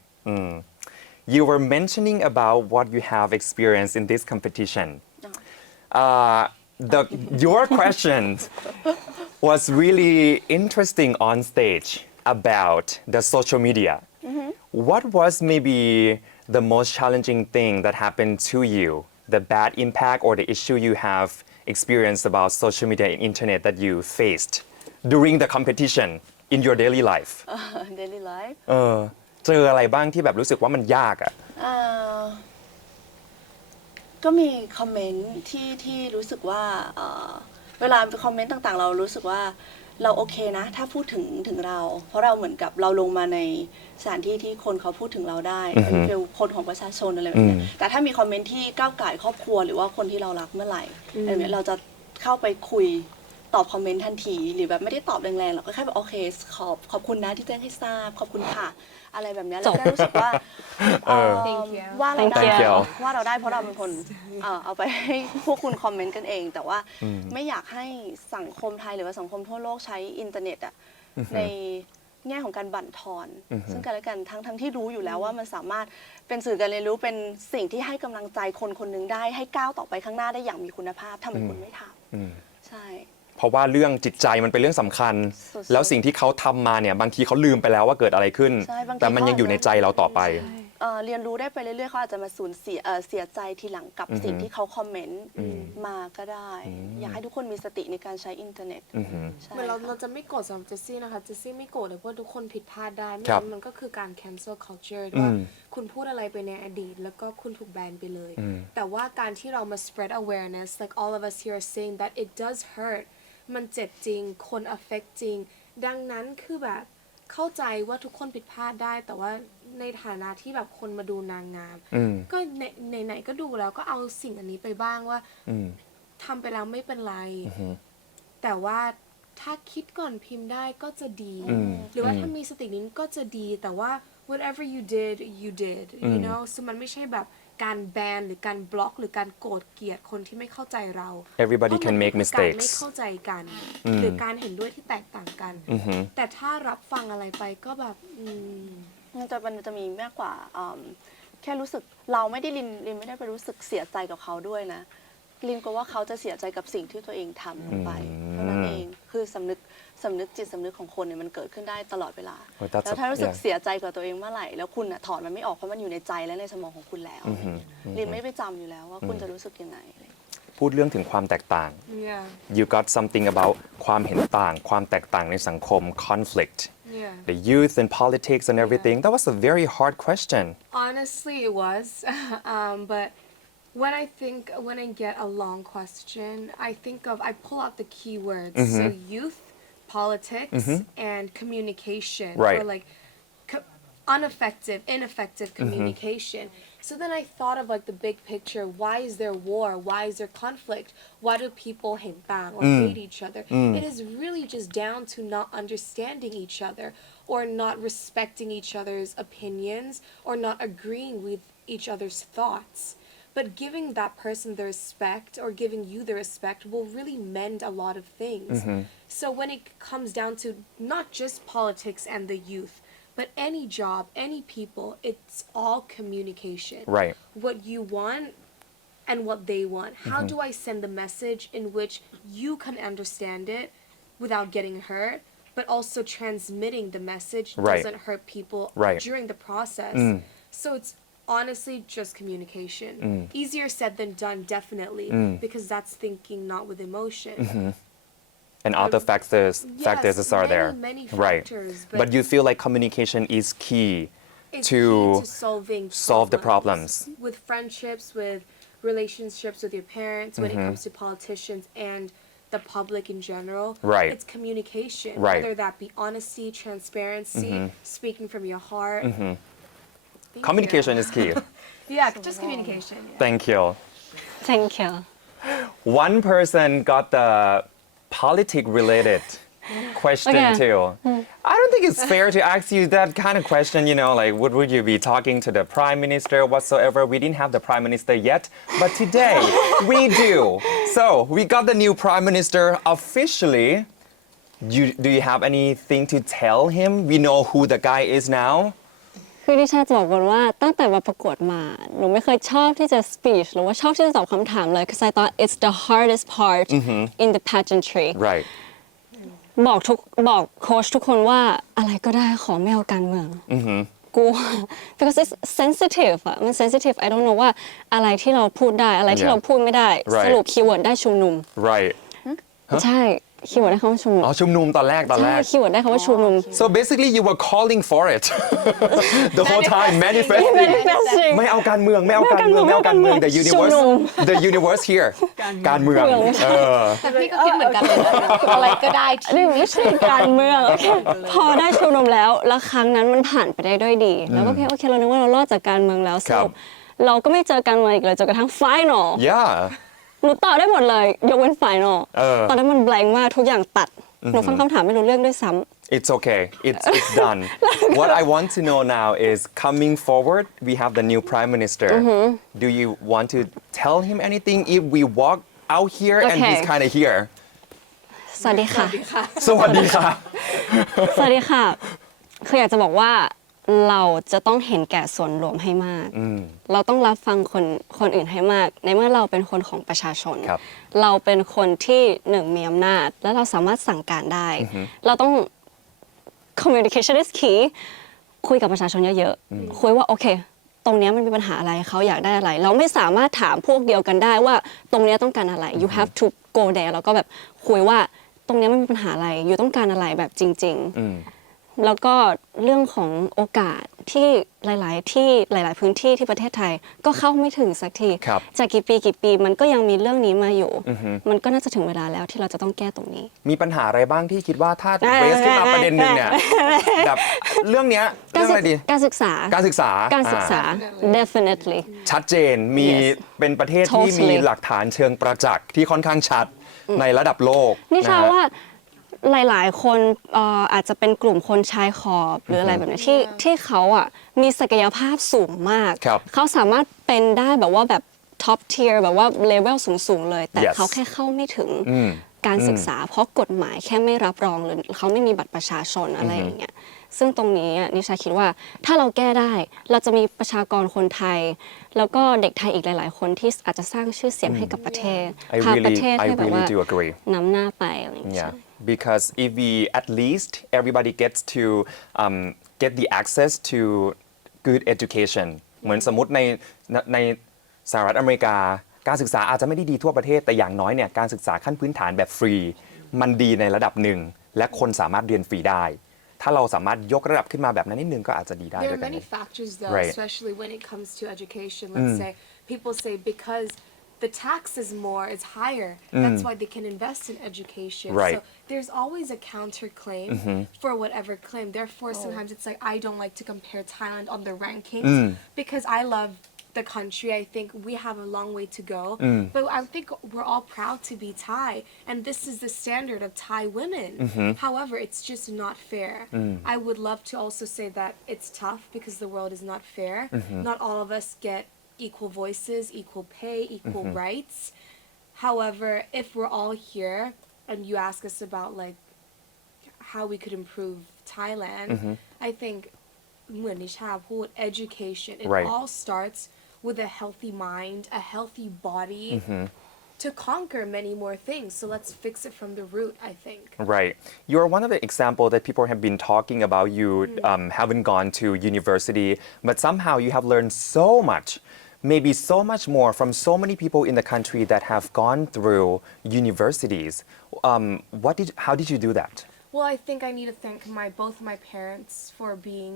You were mentioning about what you have experienced in this competition. Your question was really interesting on stage about the social media. What was maybe the most challenging thing that happened to you, the bad impact or the issue you have experienced about social media and internet that you faced during the competition in your daily life? daily life เจออะไรบ้างที่แบบรู้สึกว่ามันยากอะ ก็มีคอมเมนต์ที่รู้สึกว่าเวลาคอมเมนต์ต่างๆ เรารู้สึกว่าเราโอเคนะถ้าพูดถึงเรา เพราะเราเหมือนกับเราลงมาในสถานที่ที่คนเขาพูดถึงเราได้เป็นคนของประชาชนอะไรแบบนี้แต่ถ้ามีคอมเมนต์ที่ก้าวไก่ครอบครัวหรือว่าคนที่เรารักเมื่อไหร่อะไรแบบนี้เราจะเข้าไปคุยตอบคอมเมนต์ทันทีหรือแบบไม่ได้ตอบแรงๆเราก็แค่แบบโอเคขอบคุณนะที่แจ้งให้ทราบขอบคุณค่ะอะไรแบบนี้เราได้รู้สึกว่าว่าเราได้ Thank you ว่าเราได้เพราะเราเป็นคนเอาไปให้พวกคุณคอมเมนต์กันเองแต่ว่าไม่อยากให้สังคมไทยหรือว่าสังคมทั่วโลกใช้อินเทอร์เน็ตในแง่ของการบั่นทอนซึ่งกันและกันทั้งที่รู้อยู่แล้วว่ามันสามารถเป็นสื่อการเรียนรู้เป็นสิ่งที่ให้กำลังใจคนคนหนึ่งได้ให้ก้าวต่อไปข้างหน้าได้อย่างมีคุณภาพทำไมคุณไม่ทำใช่เพราะว่าเรื่องจิตใจมันเป็นเรื่องสำคัญ แล้วสิ่งที่เขาทำมาเนี่ยบางทีเขาลืมไปแล้วว่าเกิดอะไรขึ้น แต่มันยังอยู่ในใจเราต่อไปเรียนรู้ได้ไปเรื่อยๆเขาอาจจะมาสูญเสียใจทีหลังกับสิ่งที่เขาคอมเมนต์มาก็ได้ อยากให้ทุกคนมีสติในการใช้อินเทอร์เน็ตเหมือนเราจะไม่โกรธสำหรับเจสซี่นะคะเจสซี่ไม่โกรธเลยเพราะทุกคนผิดพลาดได้ไม่งั้นมันก็คือการ cancel culture ว่าคุณพูดอะไรไปในอดีตแล้วก็คุณถูกแบนไปเลยแต่ว่าการที่เรามา spread awareness like all of us here are saying that it does hurt มันเจ็บจริงคน affect จริงดังนั้นคือแบบเข้าใจว่าทุกคนผิดพลาดได้แต่ว่าในฐานะที่แบบคนมาดูนางงามก็ไหนก็ดูแล้วก็เอาสิ่งอันนี้ไปบ้างว่าทำไปแล้วไม่เป็นไรแต่ว่าถ้าคิดก่อนพิมพ์ได้ก็จะดีหรือว่าถ้ามีสตินี้ก็จะดีแต่ว่า whatever you did you know ซึ่งมันไม่ใช่แบบการแบนหรือการบล็อกหรือการโกรธเกลียดคนที่ไม่เข้าใจเรา Everybody can make การไม่ mistakes เข้าใจกันหรือการเห็นด้วยที่แตกต่างกันแต่ถ้ารับฟังอะไรไปก็แบบมันจะมีมากกว่าแค่รู้สึกเราไม่ได้ลินไม่ได้ไปรู้สึกเสียใจกับเขาด้วยนะลินก็ว่าเขาจะเสียใจกับสิ่งที่ตัวเองทำลงไปเท่านั้นเองคือสำนึกจิตสำนึกของคนเนี่ยมันเกิดขึ้นได้ตลอดเวลาแล้วถ้ารู้สึกเสียใจกับตัวเองเมื่อไหร่แล้วคุณถอนมันไม่ออกเพราะมันอยู่ในใจและในสมองของคุณแล้วลินไม่ไปจำอยู่แล้วว่าคุณจะรู้สึกยังไง พูดเรื่องถึงความแตกต่าง Yeah. you got something about ความเห็นต่างความแตกต่างในสังคม conflict Yeah. the youth and politics and everything that was a very hard question Honestly, it was. But when I get a long question, I pull out the keywords. So youth, politics, and communication. Right. Or like ineffective communication. So then I thought of like the big picture. Why is there war? Why is there conflict? Why do people hate bang or hate each other? It is really just down to not understanding each other or not respecting each other's opinions or not agreeing with each other's thoughts. But giving that person the respect or giving you the respect will really mend a lot of things. So when it comes down to not just politics and the youth, but any job, any people, it's all communication. Right. What you want and what they want. How do I send the message in which you can understand it without getting hurt, but also transmitting the message Right. doesn't hurt people Right. during the process. So it's honestly just communication. Easier said than done, definitely, because that's thinking not with emotion. and other factors Yes, are there many right factors, but you feel like communication is key It's to key to solve the problems with friendships, with relationships with your parents, when it comes to politicians and the public in general. Right. It's communication, Right. whether that be honesty, transparency, speaking from your heart. Thank communication you. is key Yeah, just communication. Yeah. thank you thank you one person got the politic related question Okay. too I don't think it's fair to ask you that kind of question like would you be talking to the prime minister whatsoever we didn't have the prime minister yet but today we do so we got the new prime minister officially do you have anything to tell him we know who the guy is now คือดิฉันจะบอกก่อนว่าตั้งแต่มาประกวดมาหนูไม่เคยชอบที่จะ speech หรือว่าชอบที่จะตอบคำถามเลย because I thought it's the hardest part in the pageantry right บอกโค้ชทุกคนว่าอะไรก็ได้ขอไม่เอาการเมืองกลัว because it's sensitive อะมัน sensitive I don't know ว่าอะไรที่เราพูดได้อะไรที่เราพูดไม่ได้ Right. สรุปคีย์เวิร์ดได้ชุมนุม right ใช่คีย์เวิร์ดได้คำว่าชุมนุม อ๋อชุมนุมตอนแรก ใช่คีย์เวิร์ดได้คำว่าชุมนุม so basically you were calling for it the whole time manifesting manifesting ไม่เอาการเมืองไม่เอาการเมืองไม่เอาการเมือง the universe ชุมนุม the universe here การเมือง แต่พี่ก็คิดเหมือนกันเลยนะอะไรก็ได้ที่ นี่ไม่ใช่การเมืองโอเคพอได้ชุมนุมแล้วครั้งนั้นมันผ่านไปได้ด้วยดี แล้วก็โอเคเรานึกว่าเรารอดจากการเมืองแล้วสรุปเราก็ไม่เจอการเมืองอีกเลยจนกระทั่ง final yeah หนูตอบได้หมดเลยยกเว้น final ตอนนั้นมัน blank มากทุกอย่างตัดหนูฟังคำถามไม่รู้เรื่องด้วยซ้ำ it's okay it's done what I want to know now is coming forward we have the new prime minister do you want to tell him anything if we walk out here and Okay. he's kind of here สวัสดีค่ะ สวัสดีค่ะ สวัสดีค่ะ คืออยากจะบอกว่าเราจะต้องเห็นแก่ส่วนรวมให้มาก เราต้องรับฟังคนอื่นให้มาก ในเมื่อเราเป็นคนของประชาชน ครับ เราเป็นคนที่หนึ่งมีอำนาจ และเราสามารถสั่งการได้ เราต้อง communication is key คุยกับประชาชนเยอะๆ คุยว่าโอเค ตรงเนี้ยมันมีปัญหาอะไร เขาอยากได้อะไร เราไม่สามารถถามพวกเดียวกันได้ว่าตรงเนี้ยต้องการอะไร you have to go there แล้วก็แบบคุยว่าตรงเนี้ยมันมีปัญหาอะไร อยู่ต้องการอะไรแบบจริง ๆ แล้วก็เรื่องของโอกาสที่หลาย ๆ พื้นที่ที่ประเทศไทยก็เข้าไม่ถึงสักที ครับ จากกี่ปีมันก็ยังมีเรื่องนี้มาอยู่ มันก็น่าจะถึงเวลาแล้วที่เราจะต้องแก้ตรงนี้ มีปัญหาอะไรบ้างที่คิดว่าถ้าเรสขึ้นมาประเด็นหนึ่งเนี่ยแบบเรื่องเนี้ยเรื่องอะไรดี การศึกษา การศึกษา definitely ชัดเจนมี Yes. เป็นประเทศที่ Totally. มีหลักฐานเชิงประจักษ์ที่ค่อนข้างชัดในระดับโลก นี่ชา ฮ ว่าหลาย ๆ คนอาจจะเป็นกลุ่มคนชายขอบหรืออะไรแบบนี้ที่เขาอ่ะมีศักยภาพสูงมาก ครับ เขาสามารถเป็นได้แบบว่าแบบ top tier แบบว่าเลเวลสูง ๆ เลย แต่ Yes. เขาแค่เข้าไม่ถึงการศึกษา เพราะกฎหมายแค่ไม่รับรองหรือเขาไม่มีบัตรประชาชนอะไรอย่างเงี้ยซึ่งตรงนี้นิชาคิดว่าถ้าเราแก้ได้เราจะมีประชากรคนไทย แล้วก็เด็กไทยอีกหลาย ๆ คนที่อาจจะสร้างชื่อเสียงให้กับประเทศ พาประเทศ I ให้แบบ really ว่า do agree นำหน้าไปอะไรอย่างเงี้ย Yeah, because if we at least everybody gets to get the access to good education เหมือนสมมติในสหรัฐอเมริกา การศึกษาอาจจะไม่ได้ดีทั่วประเทศแต่อย่างน้อยเนี่ยการศึกษาขั้นพื้นฐานแบบฟรีมันดีในระดับหนึ่งและคนสามารถเรียนฟรีได้ถ้าเราสามารถยกระดับขึ้นมาแบบนั้นนิดนึงก็อาจจะดีได้ There ด้ are วยกัน many factors, though, Right. especially when it comes to education. Let's say people say because the tax is more, it's higher. That's why they can invest in education. Right. So there's always a counterclaim for whatever claim. Therefore, sometimes it's like I don't like to compare Thailand on the rankings because I love the country. I think we have a long way to go. But I think we're all proud to be Thai. And this is the standard of Thai women. However, it's just not fair. I would love to also say that it's tough because the world is not fair. Not all of us get equal voices, equal pay, equal rights. However, if we're all here and you ask us about like how we could improve Thailand, I think เหมือนนิชาพูด education it Right. all starts with a healthy mind, a healthy body to conquer many more things. So let's fix it from the root, I think. Right. You're one of the examples that people have been talking about. You haven't gone to university, but somehow you have learned so much, maybe so much more from so many people in the country that have gone through universities. How did you do that? Well, I think I need to thank both my parents for being.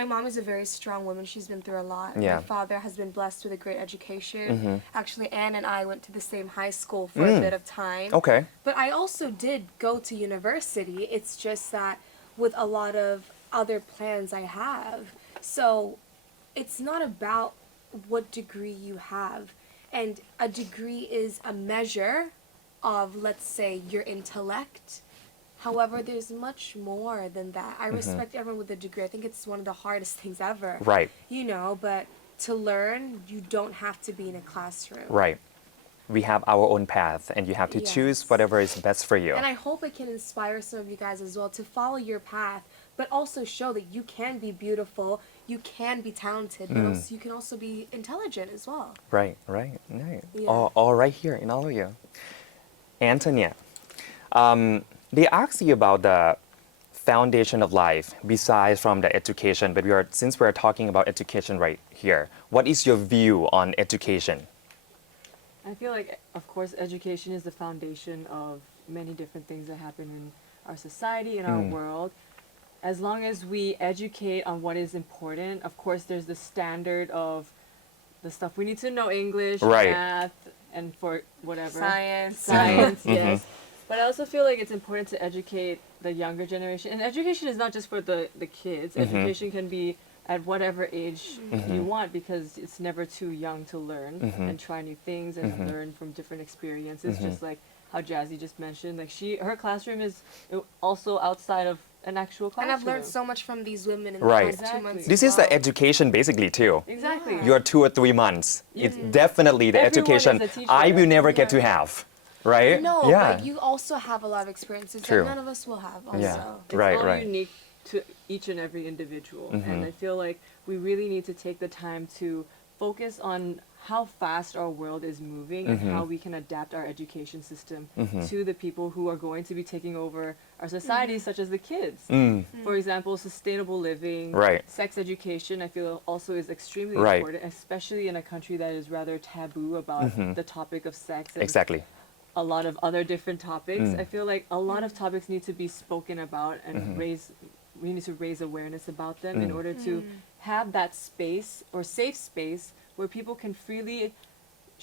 My mom is a very strong woman. She's been through a lot. Yeah. My father has been blessed with a great education. Actually, Anne and I went to the same high school for a bit of time. Okay. But I also did go to university. It's just that with a lot of other plans I have. So it's not about what degree you have. And a degree is a measure of, let's say, your intellect. However, there's much more than that. I respect everyone with a degree. I think it's one of the hardest things ever. Right. You know, but to learn, you don't have to be in a classroom. Right. We have our own path, and you have to choose Yes. whatever is best for you. And I hope it can inspire some of you guys as well to follow your path, but also show that you can be beautiful, you can be talented, but also, you can also be intelligent as well. Right. Yeah. All right here in all of you. Antonia, they asked you about the foundation of life besides from the education, but since we're talking about education right here, what is your view on education? I feel like, of course, education is the foundation of many different things that happen in our society, in our world. As long as we educate on what is important, of course, there's the standard of the stuff we need to know English, Right. math, and for whatever. Science. Yes. But I also feel like it's important to educate the younger generation. And education is not just for the kids. Education can be at whatever age you want because it's never too young to learn and try new things and learn from different experiences. Just like how Jazzy just mentioned, like her classroom is also outside of an actual classroom. And I've learned so much from these women in Right. the past 2 months. This as is the well. education basically too. Exactly. Your 2 or 3 months. It's definitely the Everyone education is a teacher. I will never get to have. Right? No, Yeah. but you also have a lot of experiences True. that none of us will have also. Yeah. It's Right, all right. unique to each and every individual. And I feel like we really need to take the time to focus on how fast our world is moving and how we can adapt our education system to the people who are going to be taking over our society, such as the kids. For example, sustainable living, Right. sex education, I feel also is extremely Right. important, especially in a country that is rather taboo about the topic of sex and Exactly. a lot of other different topics. I feel like a lot of topics need to be spoken about and we need to raise awareness about them in order to have that space or safe space where people can freely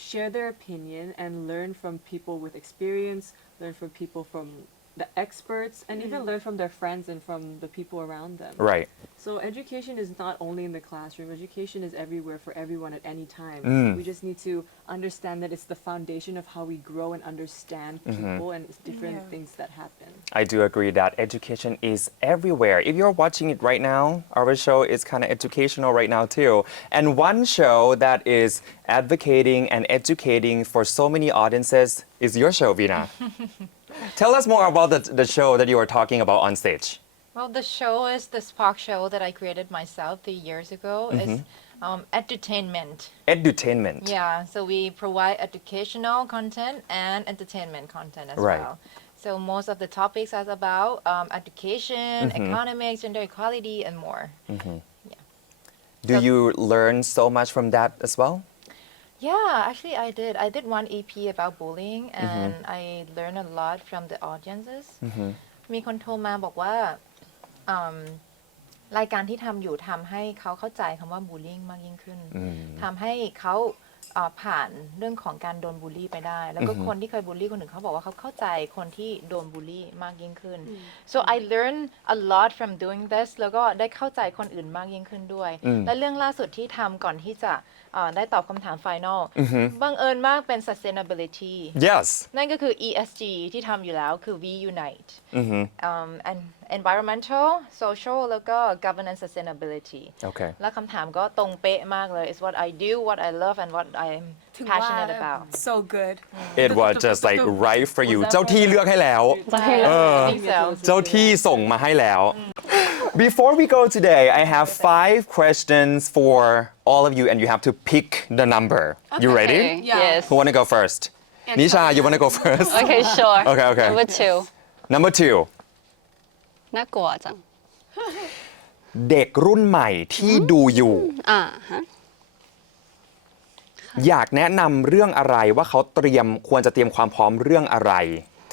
share their opinion and learn from people with experience, learn from people from the experts, and even learn from their friends and from the people around them. Right. So education is not only in the classroom, education is everywhere for everyone at any time. We just need to understand that it's the foundation of how we grow and understand people and different things that happen. I do agree that education is everywhere. If you're watching it right now, our show is kind of educational right now too. And one show that is advocating and educating for so many audiences is your show, Vina. Tell us more about the show that you were talking about on stage. Well, the show is the Spark show that I created myself 3 years ago. It's edutainment. Edutainment. Yeah, so we provide educational content and entertainment content as Right. well. So most of the topics are about education, economics, gender equality, and more. Do So- you learn so much from that as well? Yeah, actually, I did. I did one EP about bullying, and I learned a lot from the audiences. มีคนโทรมาบอกว่า รายการที่ทำอยู่ทำให้เขาเข้าใจคำว่า bullying มากยิ่งขึ้นทำให้เขาผ่านเรื่องของการโดนบูลลี่ไปได้ แล้วก็คนที่เคยบูลลี่คนอื่นเขาบอกว่าเขาเข้าใจคนที่โดนบูลลี่มากยิ่งขึ้น so I learned a lot from doing this แล้วก็ได้เข้าใจคนอื่นมากยิ่งขึ้นด้วย และเรื่องล่าสุดที่ทำก่อนที่จะได้ตอบคำถาม final บังเอิญมากเป็น sustainability yes นั่นก็คือ ESG ที่ทำอยู่แล้วคือ We Unite and environmental social แล้วก็ governance sustainability โอเค แล้วคำถามก็ตรงเป๊ะมากเลย It's what I do what I love and what I'm passionate about So good. it was just like right for you เจ้าที่เลือกให้แล้ว I think so เจ้าที่ส่งมาให้แล้ว Before we go today I have 5 questions for all of you and you have to pick the number you ready Yes who want to go first Nisha you want to go first Okay sure Okay Number 2 Number 2น่ากลัวจัง เด็กรุ่นใหม่ที่ดูอยู่ ฮะ อยากแนะนำเรื่องอะไรว่าเขาควรจะเตรียมความพร้อมเรื่องอะไร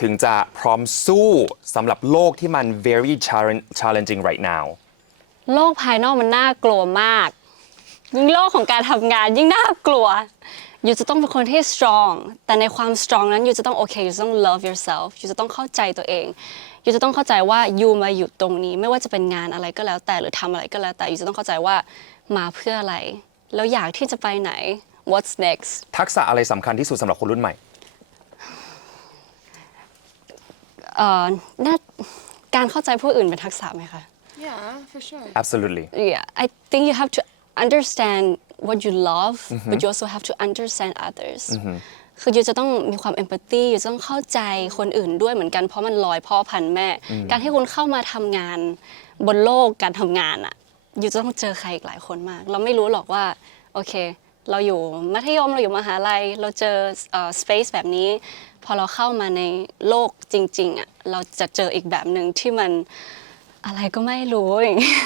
ถึงจะพร้อมสู้สำหรับโลกที่มัน very challenging right now โลกภายนอกมันน่ากลัวมาก ยิ่งโลกของการทำงานยิ่งน่ากลัว อยู่จะต้องเป็นคนที่ strong แต่ในความ strong นั้นอยู่จะต้องโอเคอยู่จะต้อง love yourself อยู่จะต้องเข้าใจตัวเอง อยู่จะต้องเข้าใจว่าอยู่มาอยู่ตรงนี้ไม่ว่าจะเป็นงานอะไรก็แล้วแต่หรือทำอะไรก็แล้วแต่อยู่จะต้องเข้าใจว่ามาเพื่ออะไร แล้วอยากที่จะไปไหน what's next ทักษะอะไรสำคัญที่สุดสำหรับคนรุ่นใหม่ น่าการเข้าใจผู้อื่นเป็นทักษะไหมคะ Yeah, for sure. absolutely Yeah I think you have to understand what you love but you also have to understand others คือยูจะต้องมีความ empathy ยูจะต้องเข้าใจคนอื่นด้วยเหมือนกันเพราะมันลอยพ่อพันแม่ การที่คุณเข้ามาทำงานบนโลกการทำงานอะยูจะต้องเจอใครอีกหลายคนมาก เราไม่รู้หรอกว่าโอเคเราอยู่มัธยมเราอยู่มหาลัยเราเจอspace แบบนี้พอเราเข้ามาในโลกจริงๆอะเราจะเจออีกแบบหนึ่งที่มันอะไรก็ไม่รู้อย่างเงี้ย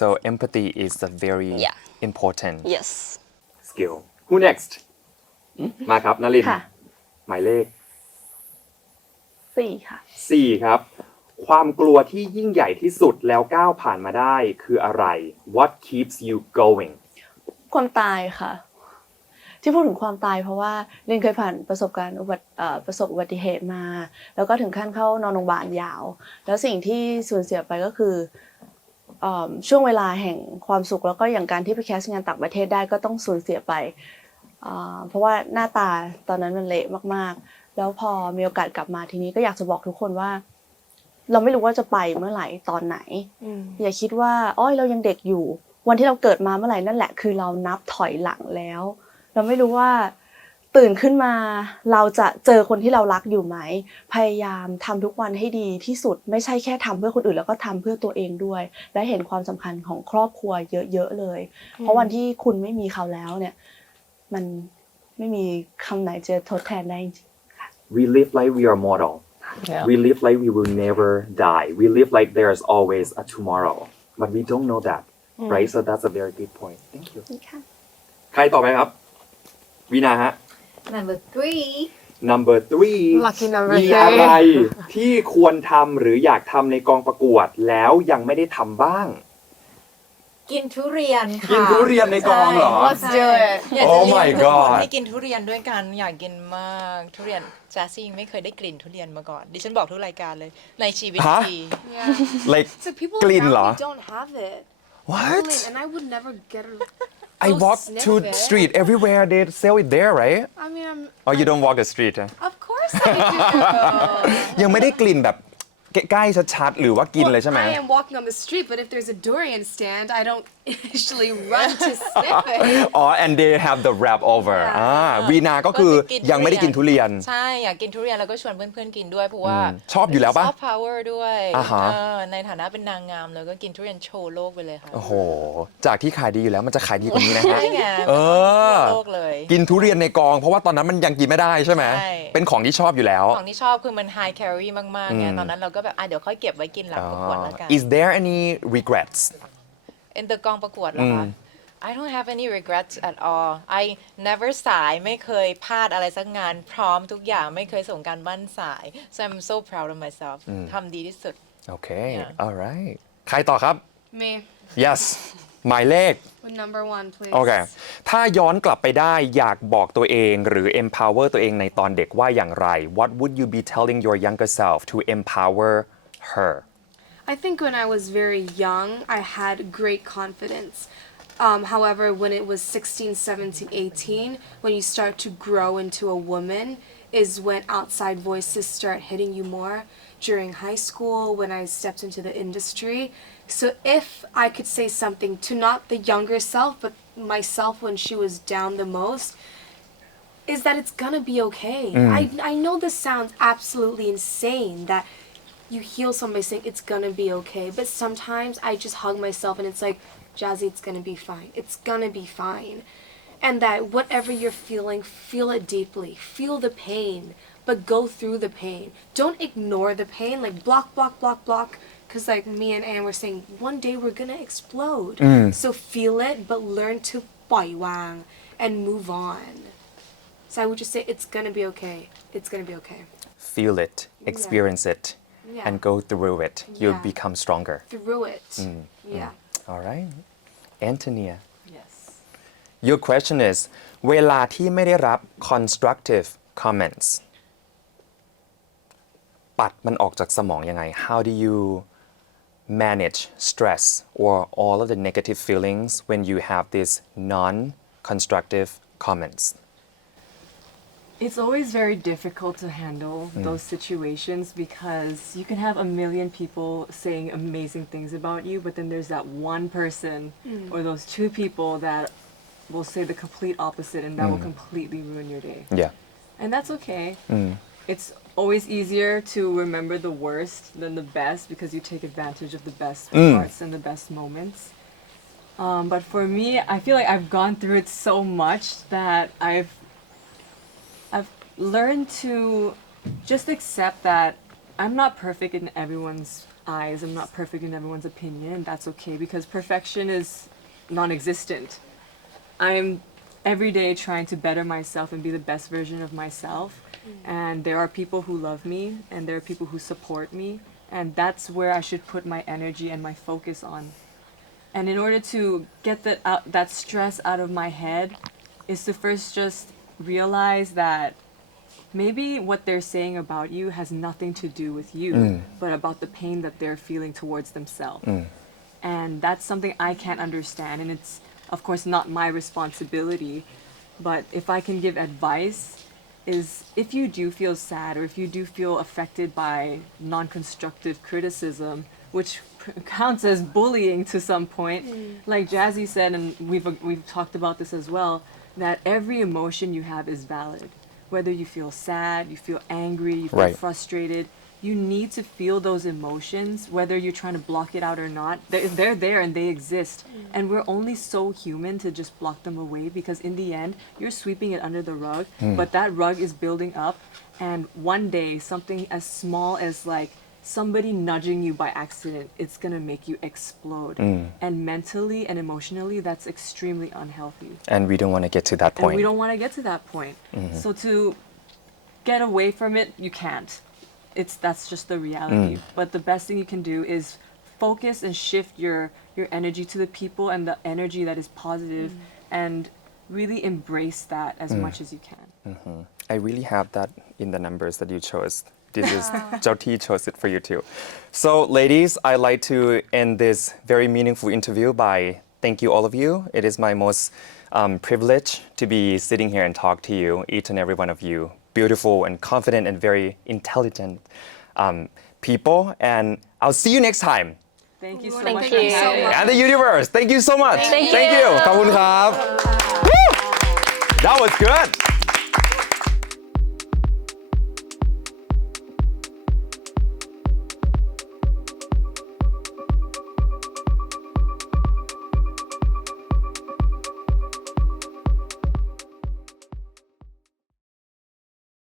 so empathy is a very Yeah. important yes skill who next มาครับนลิน ค่ะ หมายเลข 4 ค่ะ 4 ครับ ความกลัวที่ยิ่งใหญ่ที่สุดแล้วก้าวผ่านมาได้คืออะไร What keeps you going ความตายค่ะ ที่พูดถึงความตายเพราะว่าเรนเคยผ่านประสบอุบัติเหตุมา แล้วก็ถึงขั้นเข้านอนโรงพยาบาลยาว แล้วสิ่งที่สูญเสียไปก็คือช่วงเวลาแห่งความสุขแล้วก็อย่างการที่ไปแคสต์งานต่างประเทศได้ก็ต้องสูญเสียไปเพราะว่าหน้าตาตอนนั้นมันเละมากๆแล้วพอมีโอกาสกลับมาทีนี้ก็อยากจะบอกทุกคนว่า เราไม่รู้ว่าจะไปเมื่อไหร่ตอนไหนอย่าคิดว่าอ้อยเรายังเด็กอยู่ วันที่เราเกิดมาเมื่อไหร่นั่นแหละคือเรานับถอยหลังแล้ว เราไม่รู้ว่าตื่นขึ้นมาเราจะเจอคนที่เรารักอยู่ไหมพยายามทำทุกวันให้ดีที่สุดไม่ใช่แค่ทำเพื่อคนอื่นแล้วก็ทำเพื่อตัวเองด้วย และเห็นความสำคัญของครอบครัวเยอะๆเลย เพราะวันที่คุณไม่มีเขาแล้วเนี่ยมันไม่มีคำไหนจะทดแทนได้จริง we live like we are mortal we live like we will never die we live like there's always a tomorrow but we don't know that right so that's a very good point thank you ใครต่อไปครับวีนาฮะ number 3 number 3 Lucky number มีอะไรที่ควรทำหรืออยากทำในกองประกวดแล้วยังไม่ได้ทำบ้าง กินทุเรียนค่ะ กินทุเรียนในกองเหรอ Let's do it. อยากจะ Oh เรีย my นทุกคน God ให้กินทุเรียนด้วยกันอยากกินมากทุเรียนแจสซี่ไม่เคยได้กลิ่นทุเรียนมาก่อนดิฉันบอกทุกรายการเลยในชีวิต ฮะ ที Yeah. like So people กลิ่น around เหรอ me don't have it. what And I would never get it. I Go walk sniff to it. street everywhere they sell it there right I mean, or you don't walk the street อะ of course I do. ยังไม่ได้กลิ่นแบบใกล้ๆชัดๆหรือว่ากินเลยใช่ไหม I am walking on the street, but if there's a durian stand, I don't actually run to sniff it. อ๋อ and they have the wrap over วีนาก็คือยังไม่ได้กินทุเรียน ใช่อยากกินทุเรียนแล้วก็ชวนเพื่อนๆกินด้วยเพราะว่า ชอบอยู่แล้วปะ ซอฟต์พาวเวอร์ด้วย อ่าฮะ ในฐานะเป็นนางงามเลยก็กินทุเรียนโชว์โลกไปเลยค่ะ โอ้โห จากที่ขายดีอยู่แล้วมันจะขายดีกว่านี้นะฮะ ใช่ไง เออ โลกเลย กินทุเรียนในกอง เพราะว่าตอนนั้นมันยังกินไม่ได้ใช่ไหม ใช่ เป็นของที่ชอบอยู่แล้ว ของที่ชอบคือมันไฮแคลอรี่มากๆไงตอนนั้นเราก็แบบเดี๋ยวค่อยเก็บไว้กินหลังประกวดแล้วกัน Is there any regrets in the กองประกวดเหรอคะ I don't have any regrets at all I never สายไม่เคยพลาดอะไรสักงานพร้อมทุกอย่างไม่เคยส่งการบ้านสาย so I'm so proud of myself ทำดีที่สุด Okay Yeah. alright ใครต่อครับ Me Yes หมายเลข with number 1 please โอเค ถ้าย้อนกลับไปได้อยากบอกตัวเองหรือ empower ตัวเองในตอนเด็กว่าอย่างไร What would you be telling your younger self to empower her I think when I was very young, I had great confidence. However, when it was 16, 17, 18, when you start to grow into a woman, is when outside voices start hitting you more. During high school, when I stepped into the industry. So if I could say something to not the younger self, but myself when she was down the most, is that it's gonna be okay. I know this sounds absolutely insane that you heal somebody saying it's gonna be okay, but sometimes I just hug myself and it's like, Jazzy, it's gonna be fine. It's gonna be fine. And that whatever you're feeling, feel it deeply. Feel the pain, but go through the pain. Don't ignore the pain, like block, block, block, block. Because like me and Anne were saying, one day we're gonna explode. So feel it, but learn to ปล่อยวาง and move on. So I would just say it's gonna be okay. It's gonna be okay. Feel it experience it Yeah. and go through it you'll Yeah. become stronger Through it. Yeah. alright Antonia Yes. Your question is เวลาที่ไม่ได้รับ constructive comments ปัดมันออกจากสมองยังไง How do you manage stress or all of the negative feelings when you have these non-constructive comments It's always very difficult to handle those situations because you can have a million people saying amazing things about you, but then there's that one person or those two people that will say the complete opposite and that will completely ruin your day. Yeah And that's okay. It's always easier to remember the worst than the best because you take advantage of the best parts and the best moments. But for me, I feel like I've gone through it so much that I've learned to just accept that I'm not perfect in everyone's eyes. I'm not perfect in everyone's opinion. That's okay because perfection is non-existent. I'm every day trying to better myself and be the best version of myself. And there are people who love me and there are people who support me. And that's where I should put my energy and my focus on. And in order to get that stress out of my head is to first just realize that maybe what they're saying about you has nothing to do with you, but about the pain that they're feeling towards themselves. And that's something I can't understand. And it's, of course, not my responsibility. But if I can give advice, is if you do feel sad or if you do feel affected by non-constructive criticism, which counts as bullying to some point, like Jazzy said, and we've talked about this as well, that every emotion you have is valid. Whether you feel sad, you feel angry, you feel Right. frustrated, you need to feel those emotions, whether you're trying to block it out or not. They're there and they exist. And we're only so human to just block them away because in the end, you're sweeping it under the rug, but that rug is building up. And one day, something as small as like somebody nudging you by accident, it's gonna make you explode. And mentally and emotionally, that's extremely unhealthy. and we don't want to get to that And point we don't want to get to that point. So to get away from it, you can't. That's just the reality. But the best thing you can do is focus and shift your energy to the people and the energy that is positive and really embrace that as much as you can. I really have that in the numbers that you chose. This is Zhao T chose it for you too. So, ladies, I'd like to end this very meaningful interview by thank you all of you. It is my most privilege to be sitting here and talk to you, each and every one of you, beautiful and confident and very intelligent people. And I'll see you next time. Thank you so Thank much. you. for having me. And the universe. Thank you so much. Thank you. ขอบคุณครับ Woo! That was good.